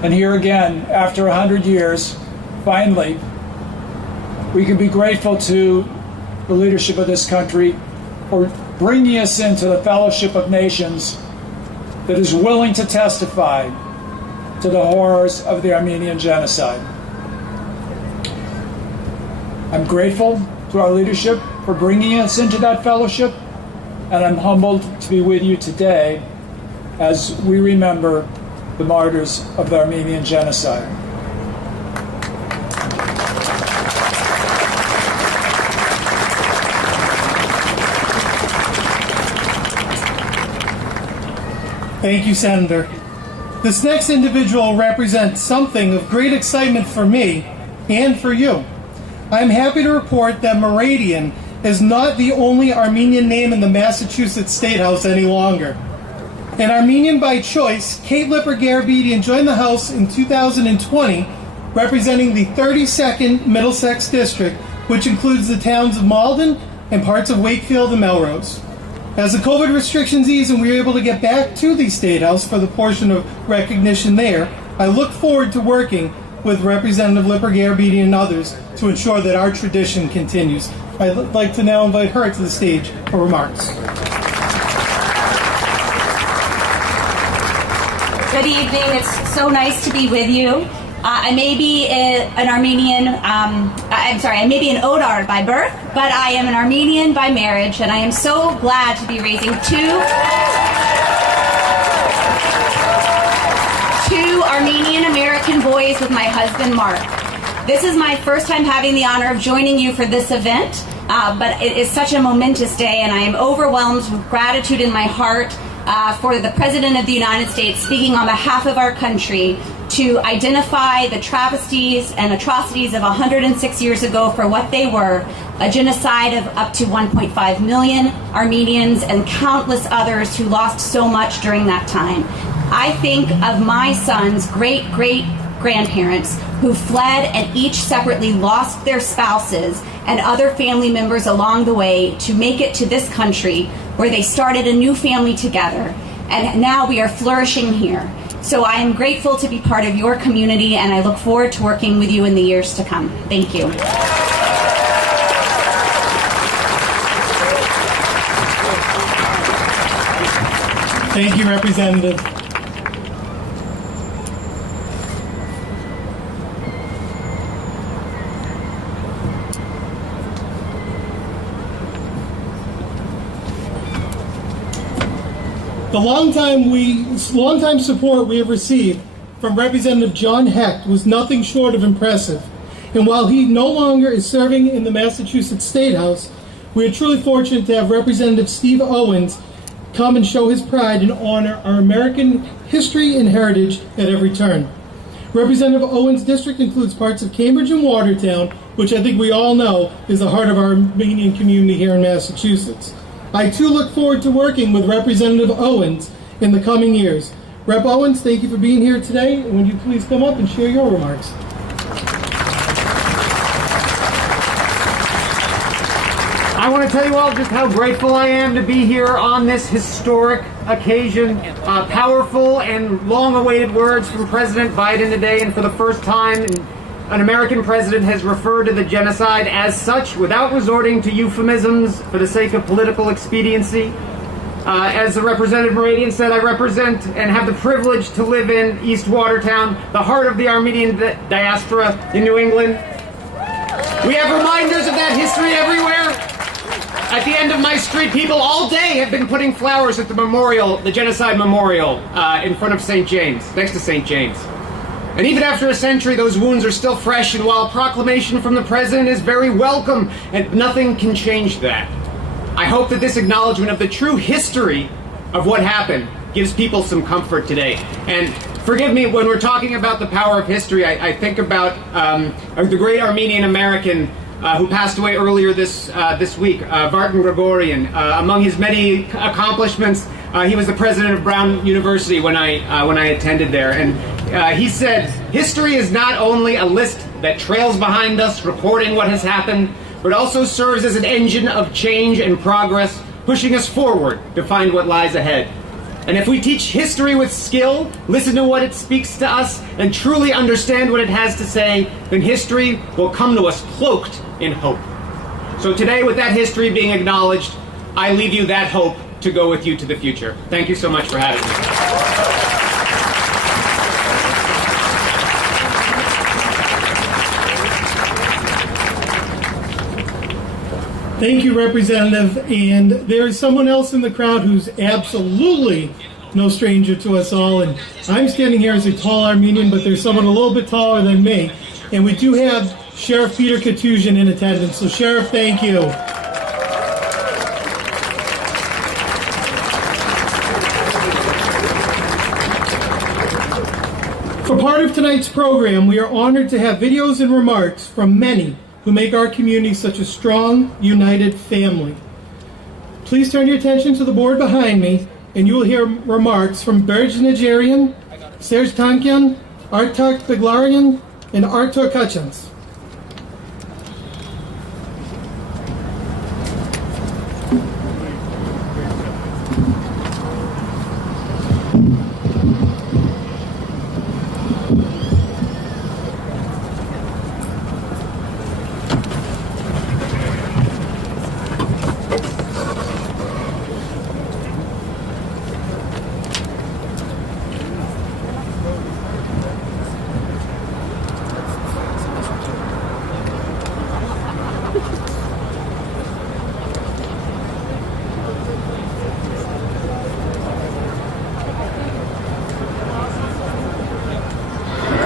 And here again, after 100 years, finally, we can be grateful to the leadership of this country for bringing us into the fellowship of nations that is willing to testify to the horrors of the Armenian Genocide. I'm grateful to our leadership for bringing us into that fellowship, and I'm humbled to be with you today as we remember the martyrs of the Armenian Genocide. Thank you, Senator. This next individual represents something of great excitement for me and for you. I am happy to report that Moravian is not the only Armenian name in the Massachusetts State House any longer. An Armenian by choice, Kate Lipper-Garabedian joined the House in 2020, representing the 32nd Middlesex District, which includes the towns of Malden and parts of Wakefield and Melrose. As the COVID restrictions ease and we were able to get back to the State House for the portion of recognition there, I look forward to working with Representative Lipper-Garabedian and others to ensure that our tradition continues. I'd like to now invite her to the stage for remarks. Good evening. It's so nice to be with you. I may be an Armenian, I may be an Odar by birth, but I am an Armenian by marriage, and I am so glad to be raising two Armenian American boys with my husband, Mark. This is my first time having the honor of joining you for this event, but it is such a momentous day, and I am overwhelmed with gratitude in my heart for the President of the United States speaking on behalf of our country to identify the travesties and atrocities of 106 years ago for what they were, a genocide of up to 1.5 million Armenians and countless others who lost so much during that time. I think of my son's great-great-grandparents who fled and each separately lost their spouses and other family members along the way to make it to this country where they started a new family together. And now we are flourishing here. So I am grateful to be part of your community, and I look forward to working with you in the years to come. Thank you. Thank you, Representative. The longtime support we have received from Representative John Hecht was nothing short of impressive. And while he no longer is serving in the Massachusetts State House, we are truly fortunate to have Representative Steve Owens come and show his pride and honor our American history and heritage at every turn. Representative Owens' district includes parts of Cambridge and Watertown, which I think we all know is the heart of our Armenian community here in Massachusetts. I too look forward to working with Representative Owens in the coming years. Rep. Owens, thank you for being here today, and would you please come up and share your remarks? I want to tell you all just how grateful I am to be here on this historic occasion. Powerful and long-awaited words from President Biden today, and for the first time, an American president has referred to the genocide as such without resorting to euphemisms for the sake of political expediency. As the Representative Mouradian said, I represent and have the privilege to live in East Watertown, the heart of the Armenian diaspora in New England. We have reminders of that history everywhere. At the end of my street, people all day have been putting flowers at the memorial, the genocide memorial, in front of St. James, next to St. James. And even after a century, those wounds are still fresh, and while a proclamation from the president is very welcome, and nothing can change that. I hope that this acknowledgement of the true history of what happened gives people some comfort today. And forgive me, when we're talking about the power of history, I think about the great Armenian American who passed away earlier this week, Vartan Gregorian. Among his many accomplishments, he was the president of Brown University when I attended there. And he said, history is not only a list that trails behind us recording what has happened, but also serves as an engine of change and progress, pushing us forward to find what lies ahead. And if we teach history with skill, listen to what it speaks to us, and truly understand what it has to say, then history will come to us cloaked in hope. So today, with that history being acknowledged, I leave you that hope to go with you to the future. Thank you so much for having me. Thank you, Representative. And there's someone else in the crowd who's absolutely no stranger to us all. And I'm standing here as a tall Armenian, but there's someone a little bit taller than me. And we do have Sheriff Peter Katusian in attendance. So, Sheriff, thank you. For part of tonight's program, we are honored to have videos and remarks from many who make our community such a strong, united family. Please turn your attention to the board behind me, and you will hear remarks from Berj Nigerian, Serge Tankian, Artak Beglarian, and Artur Kachans.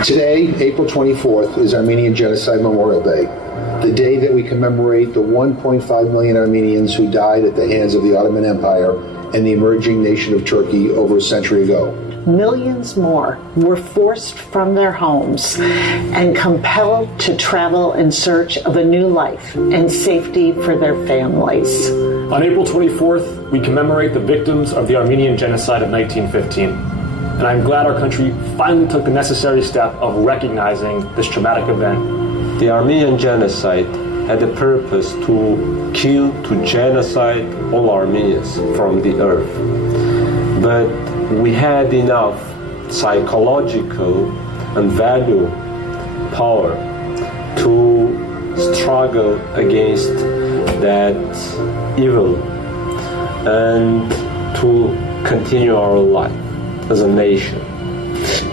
Today, April 24th, is Armenian Genocide Memorial Day, the day that we commemorate the 1.5 million Armenians who died at the hands of the Ottoman Empire and the emerging nation of Turkey over a century ago. Millions more were forced from their homes and compelled to travel in search of a new life and safety for their families. On April 24th, we commemorate the victims of the Armenian Genocide of 1915. And I'm glad our country finally took the necessary step of recognizing this traumatic event. The Armenian Genocide had the purpose to kill, to genocide all Armenians from the earth. But we had enough psychological and value power to struggle against that evil and to continue our life as a nation.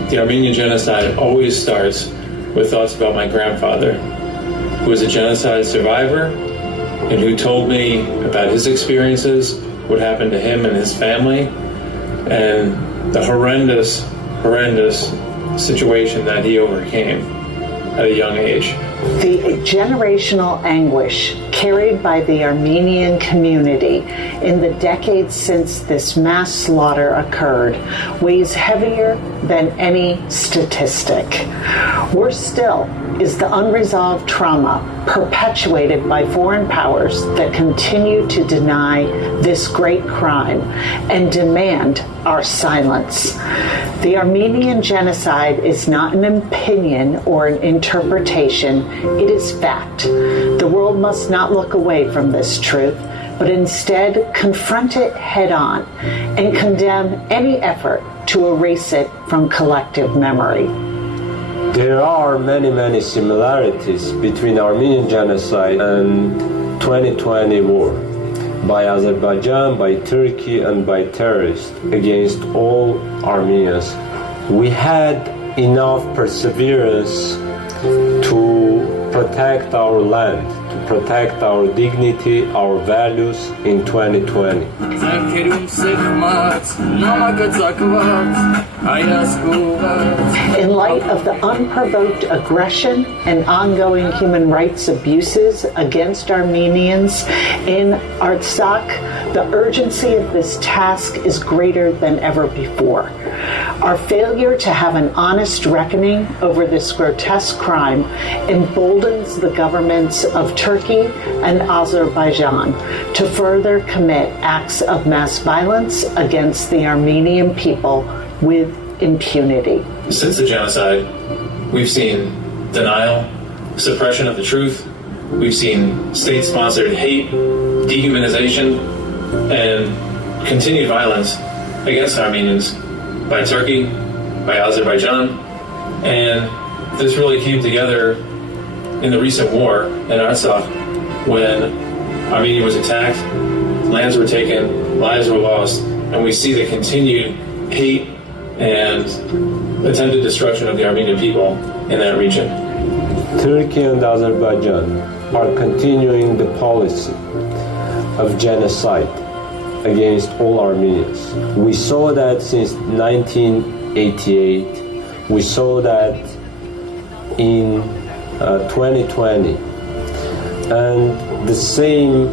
The Armenian Genocide always starts with thoughts about my grandfather, who was a genocide survivor and who told me about his experiences, what happened to him and his family, and the horrendous situation that he overcame at a young age. The generational anguish carried by the Armenian community in the decades since this mass slaughter occurred weighs heavier than any statistic. Worse still is the unresolved trauma perpetuated by foreign powers that continue to deny this great crime and demand our silence. The Armenian Genocide is not an opinion or an interpretation, it is fact. The world must not look away from this truth, but instead confront it head on and condemn any effort to erase it from collective memory. There are many similarities between Armenian Genocide and 2020 war by Azerbaijan, by Turkey, and by terrorists against all Armenians. We had enough perseverance to protect our land, to protect our dignity, our values in 2020. In light of the unprovoked aggression and ongoing human rights abuses against Armenians in Artsakh, the urgency of this task is greater than ever before. Our failure to have an honest reckoning over this grotesque crime emboldens the governments of Turkey and Azerbaijan to further commit acts of mass violence against the Armenian people with impunity. Since the genocide, we've seen denial, suppression of the truth. We've seen state-sponsored hate, dehumanization, and continued violence against Armenians by Turkey, by Azerbaijan, and this really came together in the recent war in Artsakh when Armenia was attacked, lands were taken, lives were lost, and we see the continued hate and attempted destruction of the Armenian people in that region. Turkey and Azerbaijan are continuing the policy of genocide against all Armenians. We saw that since 1988. We saw that in 2020. And the same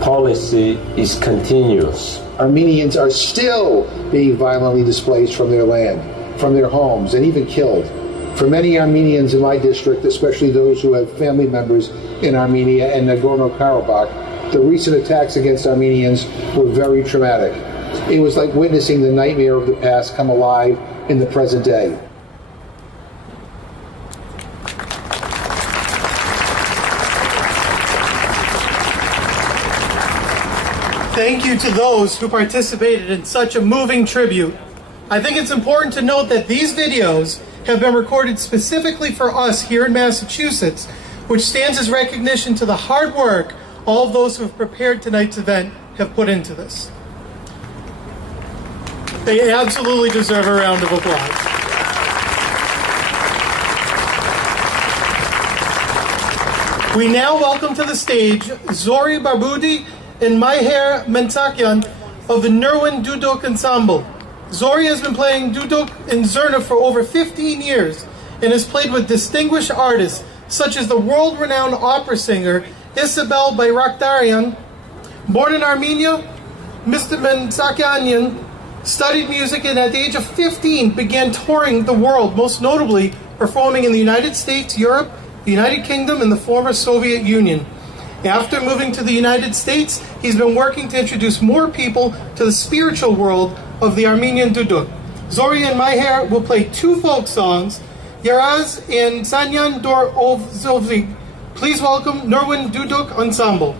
policy is continuous. Armenians are still being violently displaced from their land, from their homes, and even killed. For many Armenians in my district, especially those who have family members in Armenia and Nagorno-Karabakh, the recent attacks against Armenians were very traumatic. It was like witnessing the nightmare of the past come alive in the present day. Thank you to those who participated in such a moving tribute. I think it's important to note that these videos have been recorded specifically for us here in Massachusetts, which stands as recognition to the hard work all of those who have prepared tonight's event have put into this. They absolutely deserve a round of applause. We now welcome to the stage Zori Barbudi and Maher Mensakian of the Nurwen Duduk Ensemble. Zori has been playing duduk and zurna for over 15 years and has played with distinguished artists such as the world-renowned opera singer Isabel Bayraktaryan. Born in Armenia, Mr. Mensakian studied music and at the age of 15 began touring the world, most notably performing in the United States, Europe, the United Kingdom, and the former Soviet Union. After moving to the United States, he's been working to introduce more people to the spiritual world of the Armenian duduk. Zori and Maher will play two folk songs, Yaraz and Sanyan Dor Ovzovig. Please welcome Nurwen Duduk Ensemble.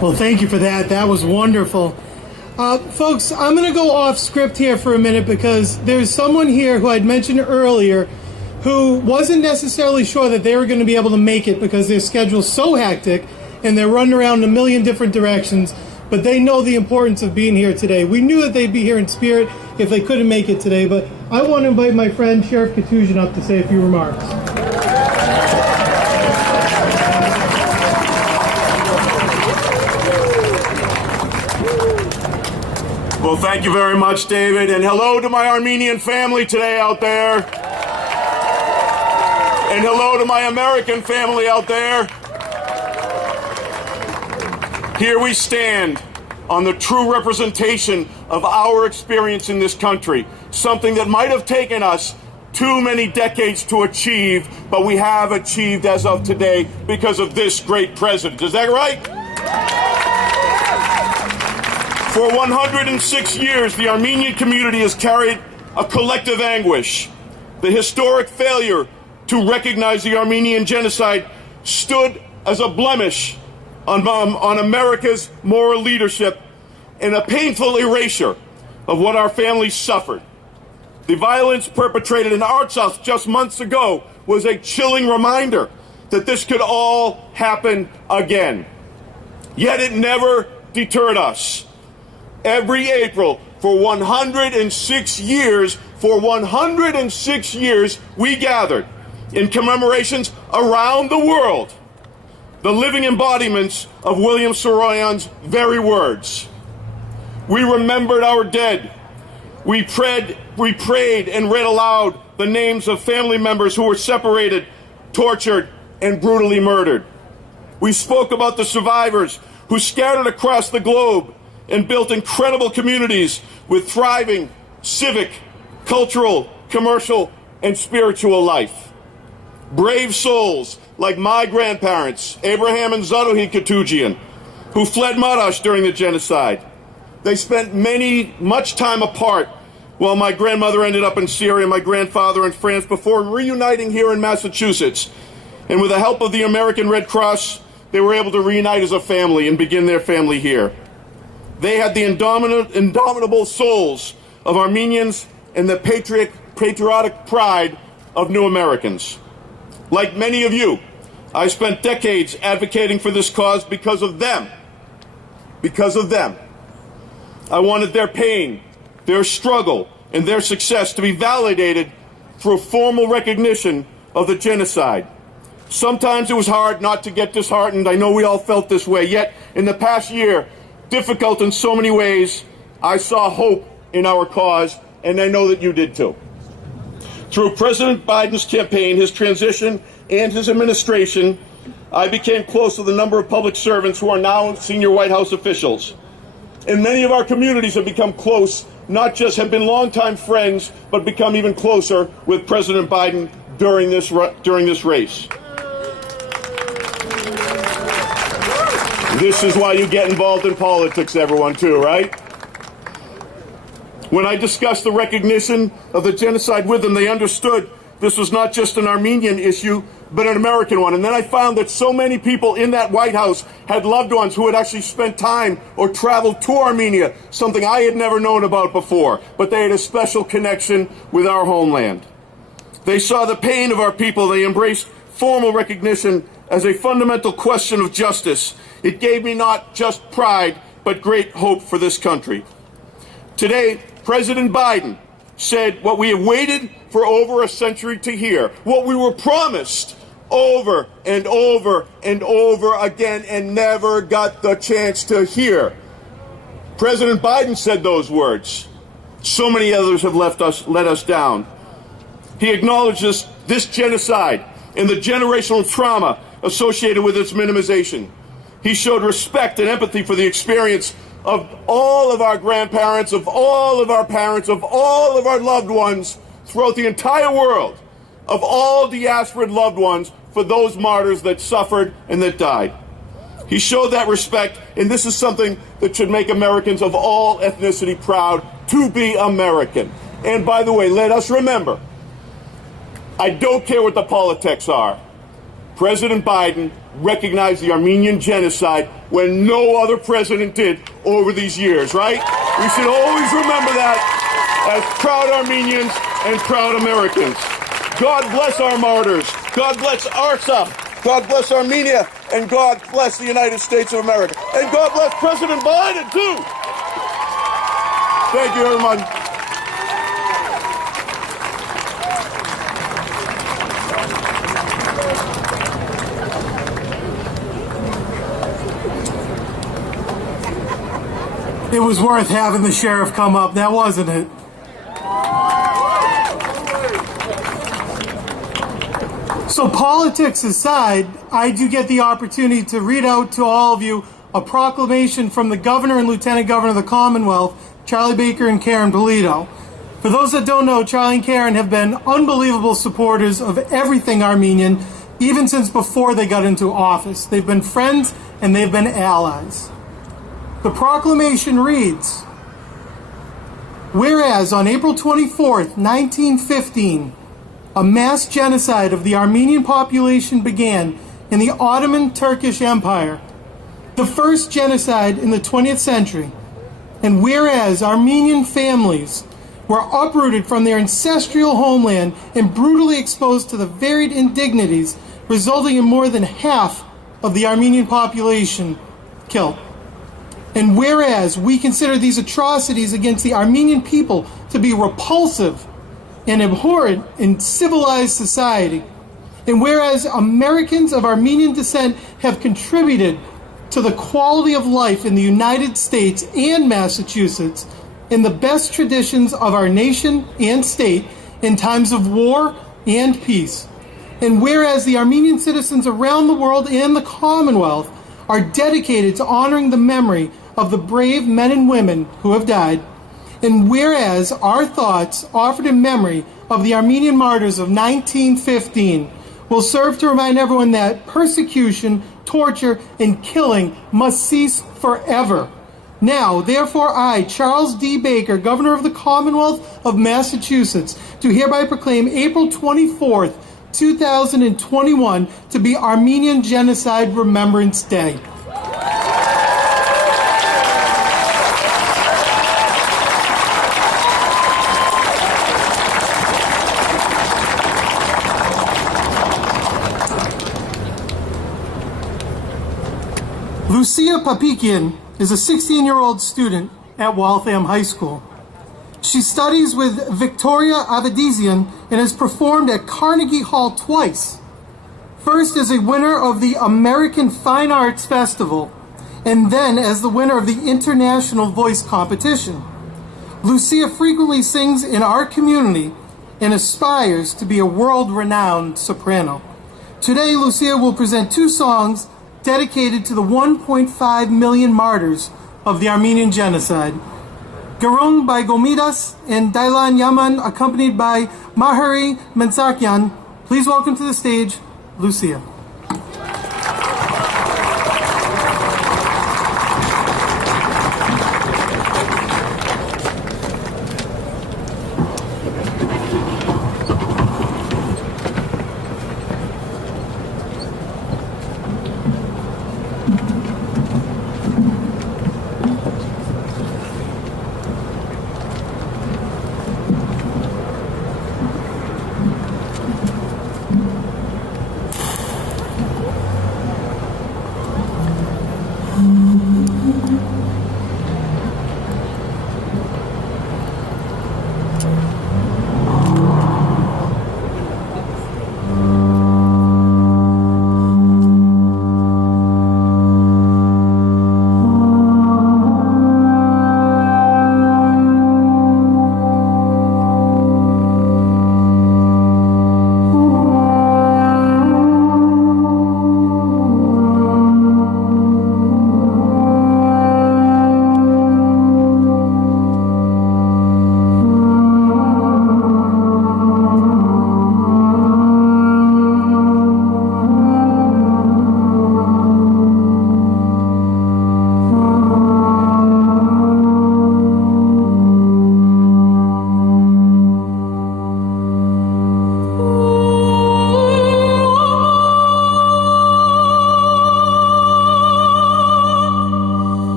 Well, thank you for that. That was wonderful. Folks, I'm going to go off script here for a minute because there's someone here who I'd mentioned earlier who wasn't necessarily sure that they were going to be able to make it because their schedule's so hectic and they're running around in a million different directions, but they know the importance of being here today. We knew that they'd be here in spirit if they couldn't make it today, but I want to invite my friend Sheriff Katusian up to say a few remarks. Well, thank you very much, David, and hello to my Armenian family today out there. And hello to my American family out there. Here we stand on the true representation of our experience in this country, something that might have taken us too many decades to achieve, but we have achieved as of today because of this great president. Is that right? For 106 years, the Armenian community has carried a collective anguish. The historic failure to recognize the Armenian Genocide stood as a blemish on America's moral leadership and a painful erasure of what our families suffered. The violence perpetrated in Artsakh just months ago was a chilling reminder that this could all happen again. Yet it never deterred us. Every April for 106 years, we gathered in commemorations around the world, the living embodiments of William Saroyan's very words. We remembered our dead. We prayed and read aloud the names of family members who were separated, tortured, and brutally murdered. We spoke about the survivors who scattered across the globe and built incredible communities with thriving civic, cultural, commercial, and spiritual life. Brave souls like my grandparents, Abraham and Zaruhi Katujian, who fled Marash during the genocide. They spent much time apart while my grandmother ended up in Syria, my grandfather in France, before reuniting here in Massachusetts. And with the help of the American Red Cross, they were able to reunite as a family and begin their family here. They had the indomitable souls of Armenians and the patriotic pride of new Americans. Like many of you, I spent decades advocating for this cause because of them. Because of them. I wanted their pain, their struggle, and their success to be validated through formal recognition of the genocide. Sometimes it was hard not to get disheartened. I know we all felt this way. Yet, in the past year, difficult in so many ways, I saw hope in our cause, and I know that you did too. Through President Biden's campaign, his transition, and his administration, I became close with a number of public servants who are now senior White House officials. And many of our communities have become close, not just have been longtime friends, but become even closer with President Biden during this race. This is why you get involved in politics, everyone, too, right? When I discussed the recognition of the genocide with them, they understood this was not just an Armenian issue, but an American one. And then I found that so many people in that White House had loved ones who had actually spent time or traveled to Armenia, something I had never known about before, but they had a special connection with our homeland. They saw the pain of our people. They embraced formal recognition as a fundamental question of justice. It gave me not just pride, but great hope for this country. Today, President Biden said what we have waited for over a century to hear, what we were promised over and over and over again and never got the chance to hear. President Biden said those words. So many others have let us down. He acknowledges this genocide and the generational trauma associated with its minimization. He showed respect and empathy for the experience of all of our grandparents, of all of our parents, of all of our loved ones throughout the entire world, of all diaspora loved ones for those martyrs that suffered and that died. He showed that respect, and this is something that should make Americans of all ethnicity proud to be American. And by the way, let us remember, I don't care what the politics are. President Biden recognize the Armenian Genocide when no other president did over these years, right? We should always remember that as proud Armenians and proud Americans. God bless our martyrs. God bless Artsakh. God bless Armenia. And God bless the United States of America. And God bless President Biden, too. Thank you, everyone. It was worth having the sheriff come up, now wasn't it? So politics aside, I do get the opportunity to read out to all of you a proclamation from the Governor and Lieutenant Governor of the Commonwealth, Charlie Baker and Karen Polito. For those that don't know, Charlie and Karen have been unbelievable supporters of everything Armenian, even since before they got into office. They've been friends and they've been allies. The proclamation reads, whereas on April 24th, 1915, a mass genocide of the Armenian population began in the Ottoman Turkish Empire, the first genocide in the 20th century, and whereas Armenian families were uprooted from their ancestral homeland and brutally exposed to the varied indignities, resulting in more than half of the Armenian population killed. And whereas we consider these atrocities against the Armenian people to be repulsive and abhorrent in civilized society, and whereas Americans of Armenian descent have contributed to the quality of life in the United States and Massachusetts in the best traditions of our nation and state in times of war and peace, and whereas the Armenian citizens around the world and the Commonwealth are dedicated to honoring the memory of the brave men and women who have died, and whereas our thoughts offered in memory of the Armenian martyrs of 1915 will serve to remind everyone that persecution, torture, and killing must cease forever. Now, therefore, I, Charles D. Baker, Governor of the Commonwealth of Massachusetts, do hereby proclaim April 24th, 2021 to be Armenian Genocide Remembrance Day. Lucia Papikian is a 16-year-old student at Waltham High School. She studies with Victoria Avedizian and has performed at Carnegie Hall twice. First as a winner of the American Fine Arts Festival, and then as the winner of the International Voice Competition. Lucia frequently sings in our community and aspires to be a world-renowned soprano. Today, Lucia will present two songs dedicated to the 1.5 million martyrs of the Armenian Genocide. Garung by Gomidas and Dailan Yaman, accompanied by Mahari Mensakyan. Please welcome to the stage, Lucia.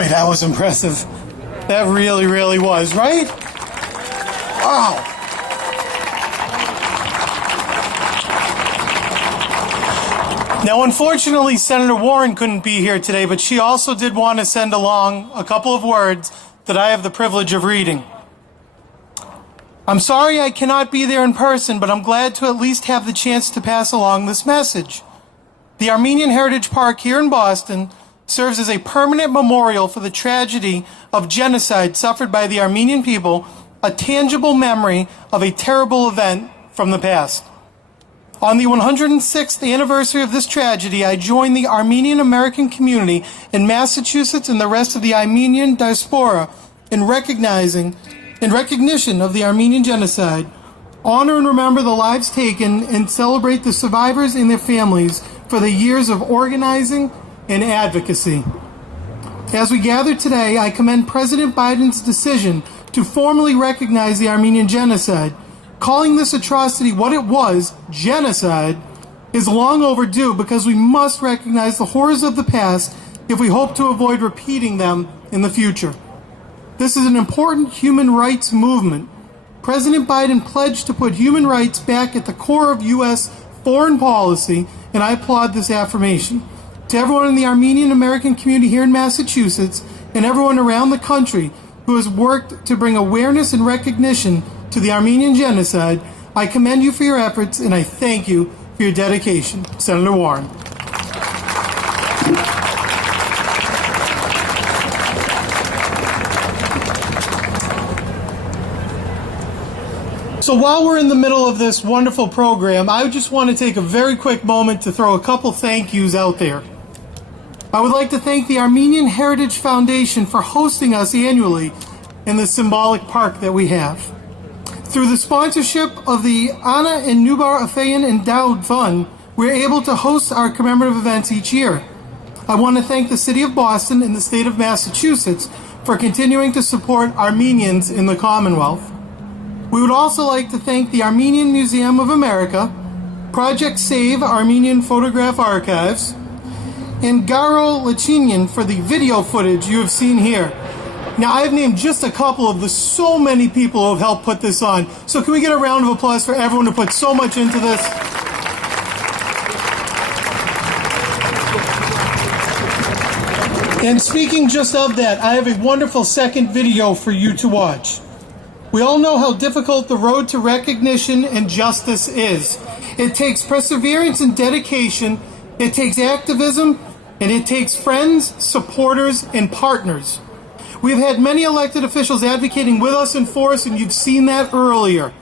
Boy, that was impressive. That really, really was, right? Wow. Now, unfortunately, Senator Warren couldn't be here today, but she also did want to send along a couple of words that I have the privilege of reading. I'm sorry I cannot be there in person, but I'm glad to at least have the chance to pass along this message. The Armenian Heritage Park here in Boston serves as a permanent memorial for the tragedy of genocide suffered by the Armenian people, a tangible memory of a terrible event from the past. On the 106th anniversary of this tragedy, I joined the Armenian American community in Massachusetts and the rest of the Armenian diaspora in recognition of the Armenian Genocide, honor and remember the lives taken, and celebrate the survivors and their families for the years of organizing and advocacy. As we gather today, I commend President Biden's decision to formally recognize the Armenian Genocide. Calling this atrocity what it was, genocide, is long overdue because we must recognize the horrors of the past if we hope to avoid repeating them in the future. This is an important human rights movement. President Biden pledged to put human rights back at the core of U.S. foreign policy, and I applaud this affirmation. To everyone in the Armenian American community here in Massachusetts and everyone around the country who has worked to bring awareness and recognition to the Armenian Genocide, I commend you for your efforts and I thank you for your dedication. Senator Warren. So while we're in the middle of this wonderful program, I just want to take a very quick moment to throw a couple thank yous out there. I would like to thank the Armenian Heritage Foundation for hosting us annually in the symbolic park that we have. Through the sponsorship of the Anna and Nubar Afeyan Endowed Fund, we're able to host our commemorative events each year. I want to thank the City of Boston and the State of Massachusetts for continuing to support Armenians in the Commonwealth. We would also like to thank the Armenian Museum of America, Project Save Armenian Photograph Archives, and Garo Lachinian for the video footage you have seen here. Now, I've named just a couple of the so many people who have helped put this on. So can we get a round of applause for everyone who put so much into this? And speaking just of that, I have a wonderful second video for you to watch. We all know how difficult the road to recognition and justice is. It takes perseverance and dedication, it takes activism, and it takes friends, supporters, and partners. We've had many elected officials advocating with us and for us, and you've seen that earlier.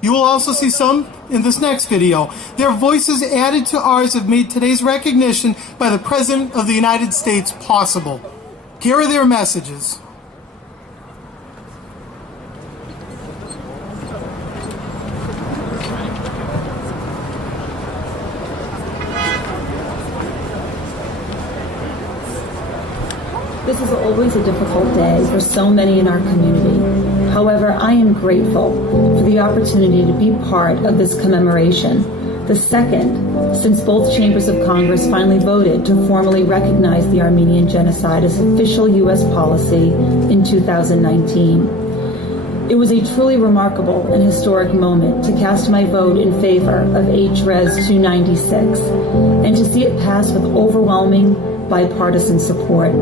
You will also see some in this next video. Their voices added to ours have made today's recognition by the President of the United States possible. Here are their messages. This is always a difficult day for so many in our community. However, I am grateful for the opportunity to be part of this commemoration, the second since both chambers of Congress finally voted to formally recognize the Armenian Genocide as official U.S. policy in 2019. It was a truly remarkable and historic moment to cast my vote in favor of H.Res. 296 and to see it pass with overwhelming bipartisan support.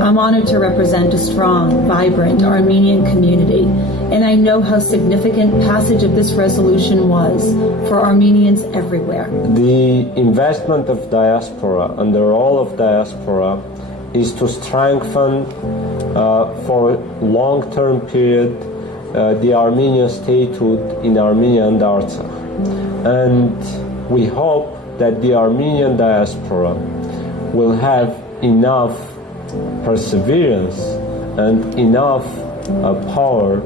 I'm honored to represent a strong, vibrant Armenian community, and I know how significant passage of this resolution was for Armenians everywhere. The investment of diaspora and the role of diaspora is to strengthen for a long-term period the Armenian statehood in Armenia and Artsakh. And we hope that the Armenian diaspora will have enough perseverance and enough power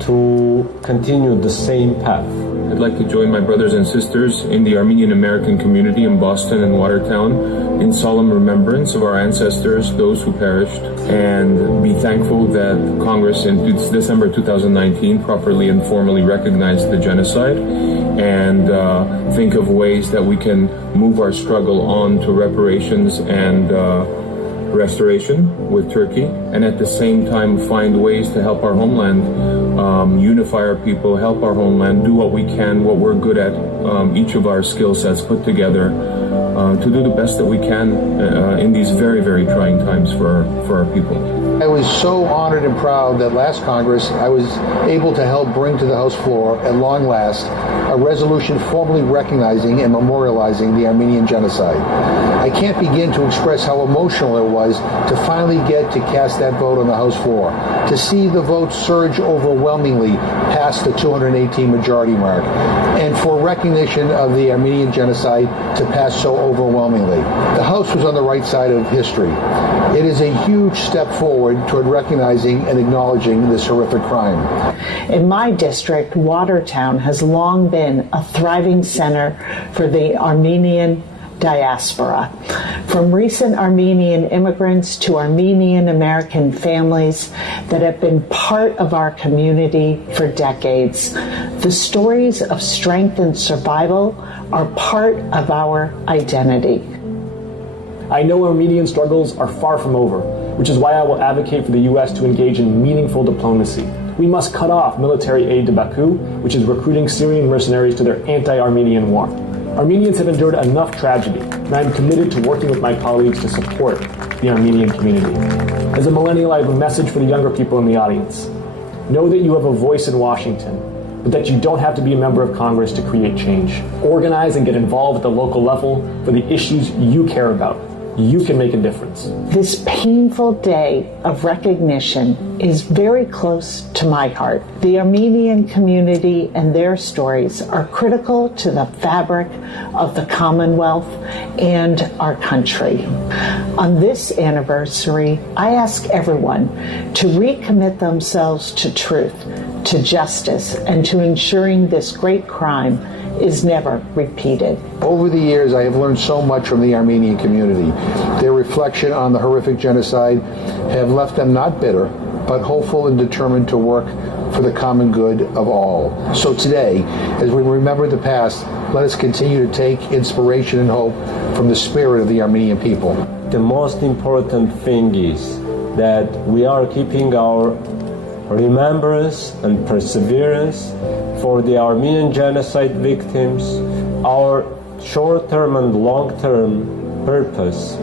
to continue the same path. I'd like to join my brothers and sisters in the Armenian American community in Boston and Watertown in solemn remembrance of our ancestors, those who perished, and be thankful that Congress in December 2019 properly and formally recognized the genocide, and think of ways that we can move our struggle on to reparations and restoration with Turkey, and at the same time find ways to help our homeland, unify our people, help our homeland, do what we can, what we're good at, each of our skill sets put together, to do the best that we can in these very, very trying times for our people. I was so honored and proud that last Congress I was able to help bring to the House floor, at long last, a resolution formally recognizing and memorializing the Armenian Genocide. I can't begin to express how emotional it was to finally get to cast that vote on the House floor, to see the vote surge overwhelmingly past the 218 majority mark, and for recognition of the Armenian Genocide to pass so overwhelmingly. The House was on the right side of history. It is a huge step forward toward recognizing and acknowledging this horrific crime. In my district, Watertown has long been a thriving center for the Armenian diaspora. From recent Armenian immigrants to Armenian American families that have been part of our community for decades, the stories of strength and survival are part of our identity. I know Armenian struggles are far from over, which is why I will advocate for the U.S. to engage in meaningful diplomacy. We must cut off military aid to Baku, which is recruiting Syrian mercenaries to their anti-Armenian war. Armenians have endured enough tragedy, and I am committed to working with my colleagues to support the Armenian community. As a millennial, I have a message for the younger people in the audience. Know that you have a voice in Washington, but that you don't have to be a member of Congress to create change. Organize and get involved at the local level for the issues you care about. You can make a difference. This painful day of recognition is very close to my heart. The Armenian community and their stories are critical to the fabric of the Commonwealth and our country. On this anniversary, I ask everyone to recommit themselves to truth, to justice, and to ensuring this great crime is never repeated. Over the years, I have learned so much from the Armenian community. Their reflection on the horrific genocide have left them not bitter, but hopeful and determined to work for the common good of all. So today, as we remember the past, let us continue to take inspiration and hope from the spirit of the Armenian people. The most important thing is that we are keeping our remembrance and perseverance for the Armenian genocide victims. Our short-term and long-term purpose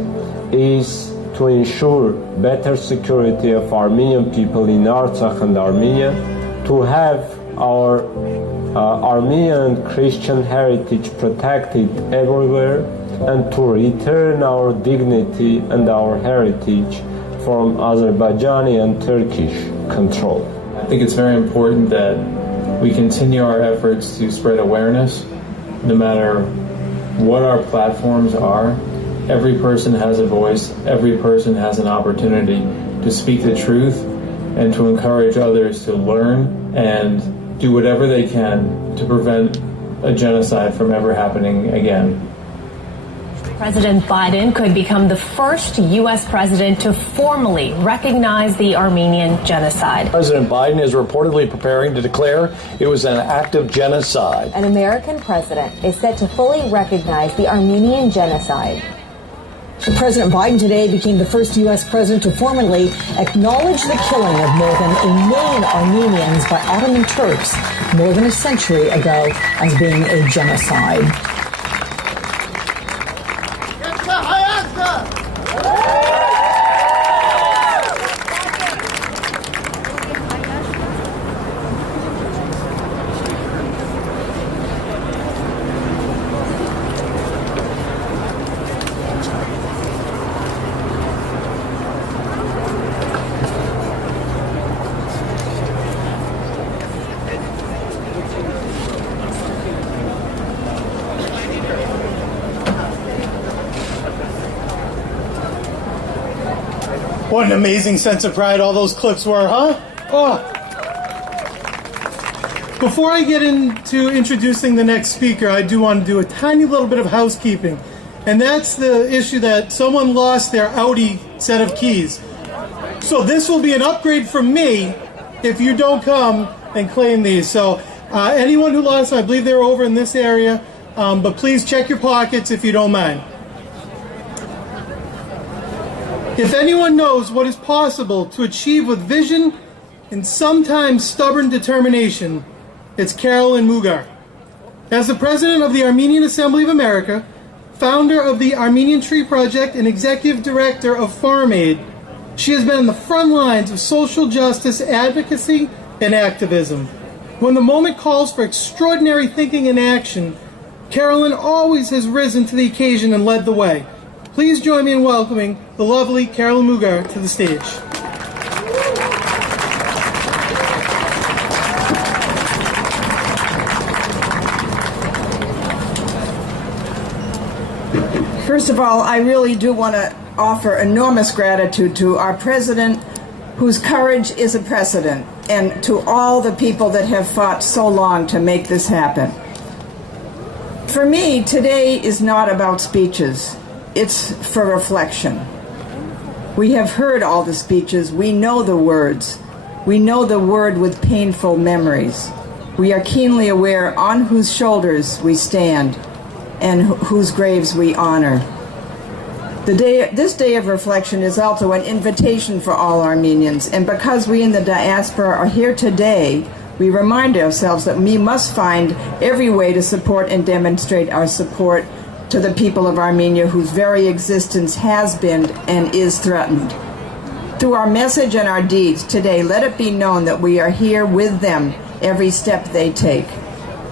is to ensure better security of Armenian people in Artsakh and Armenia, to have our Armenian Christian heritage protected everywhere, and to return our dignity and our heritage from Azerbaijani and Turkish control. I think it's very important that we continue our efforts to spread awareness, no matter what our platforms are. Every person has a voice, every person has an opportunity to speak the truth and to encourage others to learn and do whatever they can to prevent a genocide from ever happening again. President Biden could become the first U.S. president to formally recognize the Armenian genocide. President Biden is reportedly preparing to declare it was an act of genocide. An American president is set to fully recognize the Armenian genocide. President Biden today became the first U.S. president to formally acknowledge the killing of more than 1 million Armenians by Ottoman Turks more than a century ago as being a genocide. What an amazing sense of pride all those clips were, huh? Oh. Before I get into introducing the next speaker, I do want to do a tiny little bit of housekeeping. And that's the issue that someone lost their Audi set of keys. So this will be an upgrade from me if you don't come and claim these. So anyone who lost them, I believe they're over in this area. But please check your pockets if you don't mind. If anyone knows what is possible to achieve with vision and sometimes stubborn determination, it's Carolyn Mugar. As the president of the Armenian Assembly of America, founder of the Armenian Tree Project, and executive director of Farm Aid, she has been on the front lines of social justice advocacy and activism. When the moment calls for extraordinary thinking and action, Carolyn always has risen to the occasion and led the way. Please join me in welcoming the lovely Carolyn Mugar to the stage. First of all, I really do want to offer enormous gratitude to our president, whose courage is a precedent, and to all the people that have fought so long to make this happen. For me, today is not about speeches. It's for reflection. We have heard all the speeches. We know the words. We know the word with painful memories. We are keenly aware on whose shoulders we stand and whose graves we honor. This day of reflection is also an invitation for all Armenians, and because we in the diaspora are here today, we remind ourselves that we must find every way to support and demonstrate our support to the people of Armenia whose very existence has been and is threatened. Through our message and our deeds today, let it be known that we are here with them every step they take.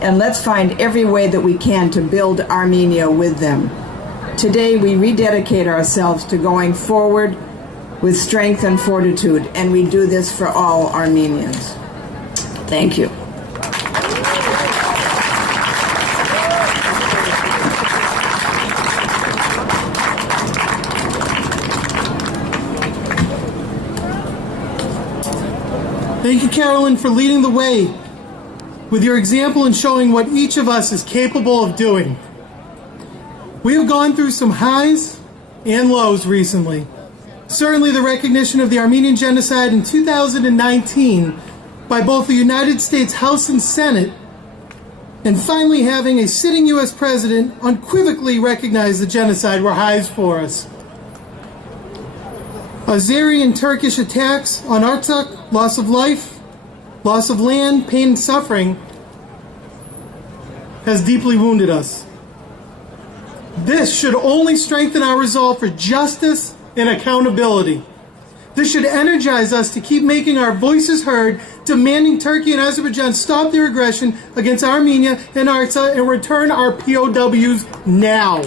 And let's find every way that we can to build Armenia with them. Today we rededicate ourselves to going forward with strength and fortitude, and we do this for all Armenians. Thank you. Thank you, Carolyn, for leading the way with your example and showing what each of us is capable of doing. We have gone through some highs and lows recently. Certainly the recognition of the Armenian Genocide in 2019 by both the United States House and Senate, and finally having a sitting U.S. president unequivocally recognize the genocide were highs for us. Azeri and Turkish attacks on Artsakh, loss of life, loss of land, pain and suffering has deeply wounded us. This should only strengthen our resolve for justice and accountability. This should energize us to keep making our voices heard, demanding Turkey and Azerbaijan stop their aggression against Armenia and Artsakh and return our POWs now.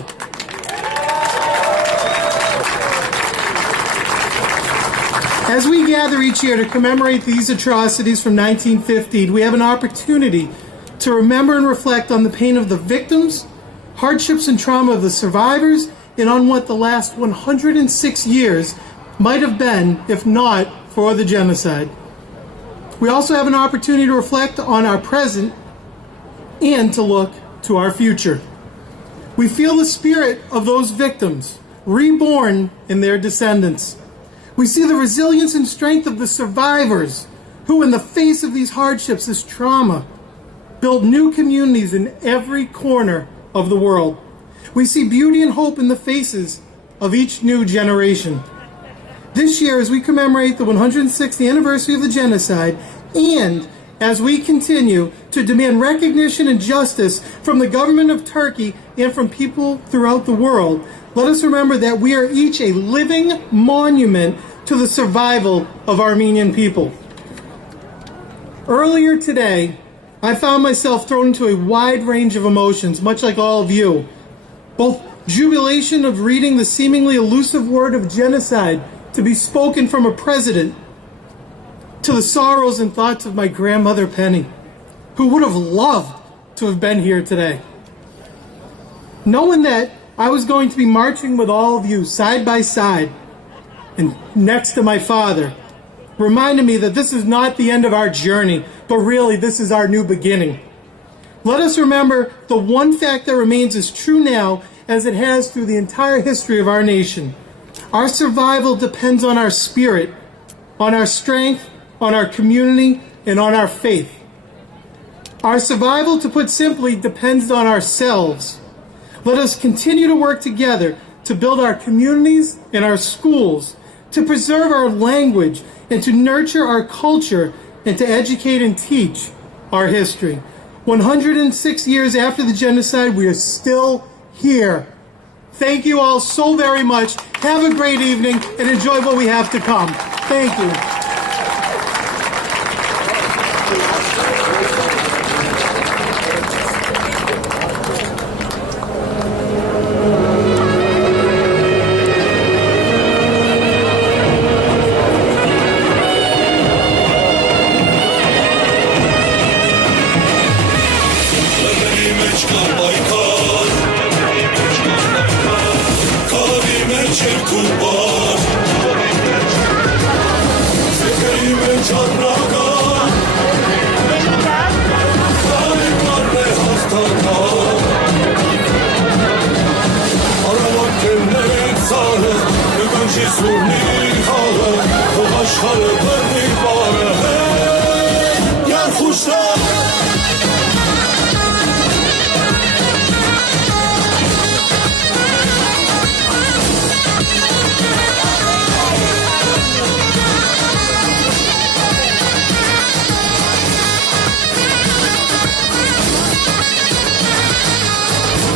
As we gather each year to commemorate these atrocities from 1915, we have an opportunity to remember and reflect on the pain of the victims, hardships and trauma of the survivors, and on what the last 106 years might have been if not for the genocide. We also have an opportunity to reflect on our present and to look to our future. We feel the spirit of those victims, reborn in their descendants. We see the resilience and strength of the survivors who, in the face of these hardships, this trauma, build new communities in every corner of the world. We see beauty and hope in the faces of each new generation. This year, as we commemorate the 160th anniversary of the genocide, and as we continue to demand recognition and justice from the government of Turkey and from people throughout the world, let us remember that we are each a living monument to the survival of Armenian people. Earlier today, I found myself thrown into a wide range of emotions, much like all of you. Both jubilation of reading the seemingly elusive word of genocide to be spoken from a president, to the sorrows and thoughts of my grandmother Penny, who would have loved to have been here today. Knowing that I was going to be marching with all of you side by side and next to my father reminded me that this is not the end of our journey, but really this is our new beginning. Let us remember the one fact that remains as true now as it has through the entire history of our nation. Our survival depends on our spirit, on our strength, on our community, and on our faith. Our survival, to put simply, depends on ourselves. Let us continue to work together to build our communities and our schools, to preserve our language, and to nurture our culture, and to educate and teach our history. 106 years after the genocide, we are still here. Thank you all so very much. Have a great evening and enjoy what we have to come. Thank you.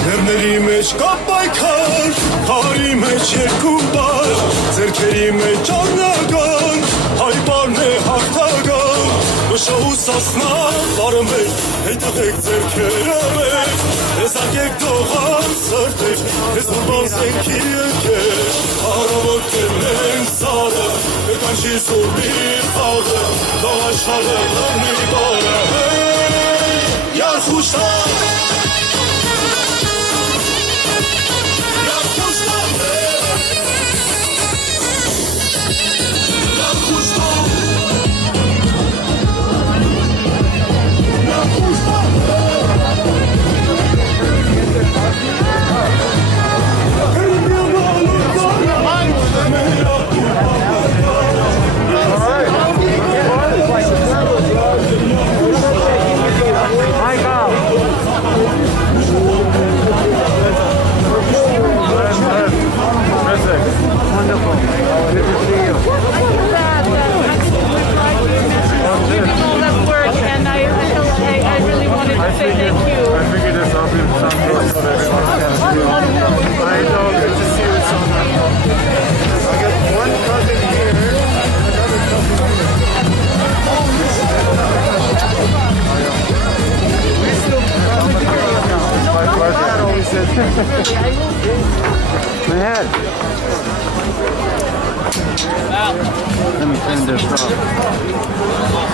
Լեռների մեջ կա պայքար, քարի մեջ երկու բար, ձեռքերի մեջ առնական, հայբարն է հաղթական, մշահու սասնա բարը մեր, հետատեք ձեռքերը մեր, եզակեք դողան սրտեր, ես ուրբան զենքի եկեր, առավոտքերն են սարը, եկանչի սուրբիր խաղը, դող աշխարը լրնի բարը, յար խուշտան, Let me turn this off.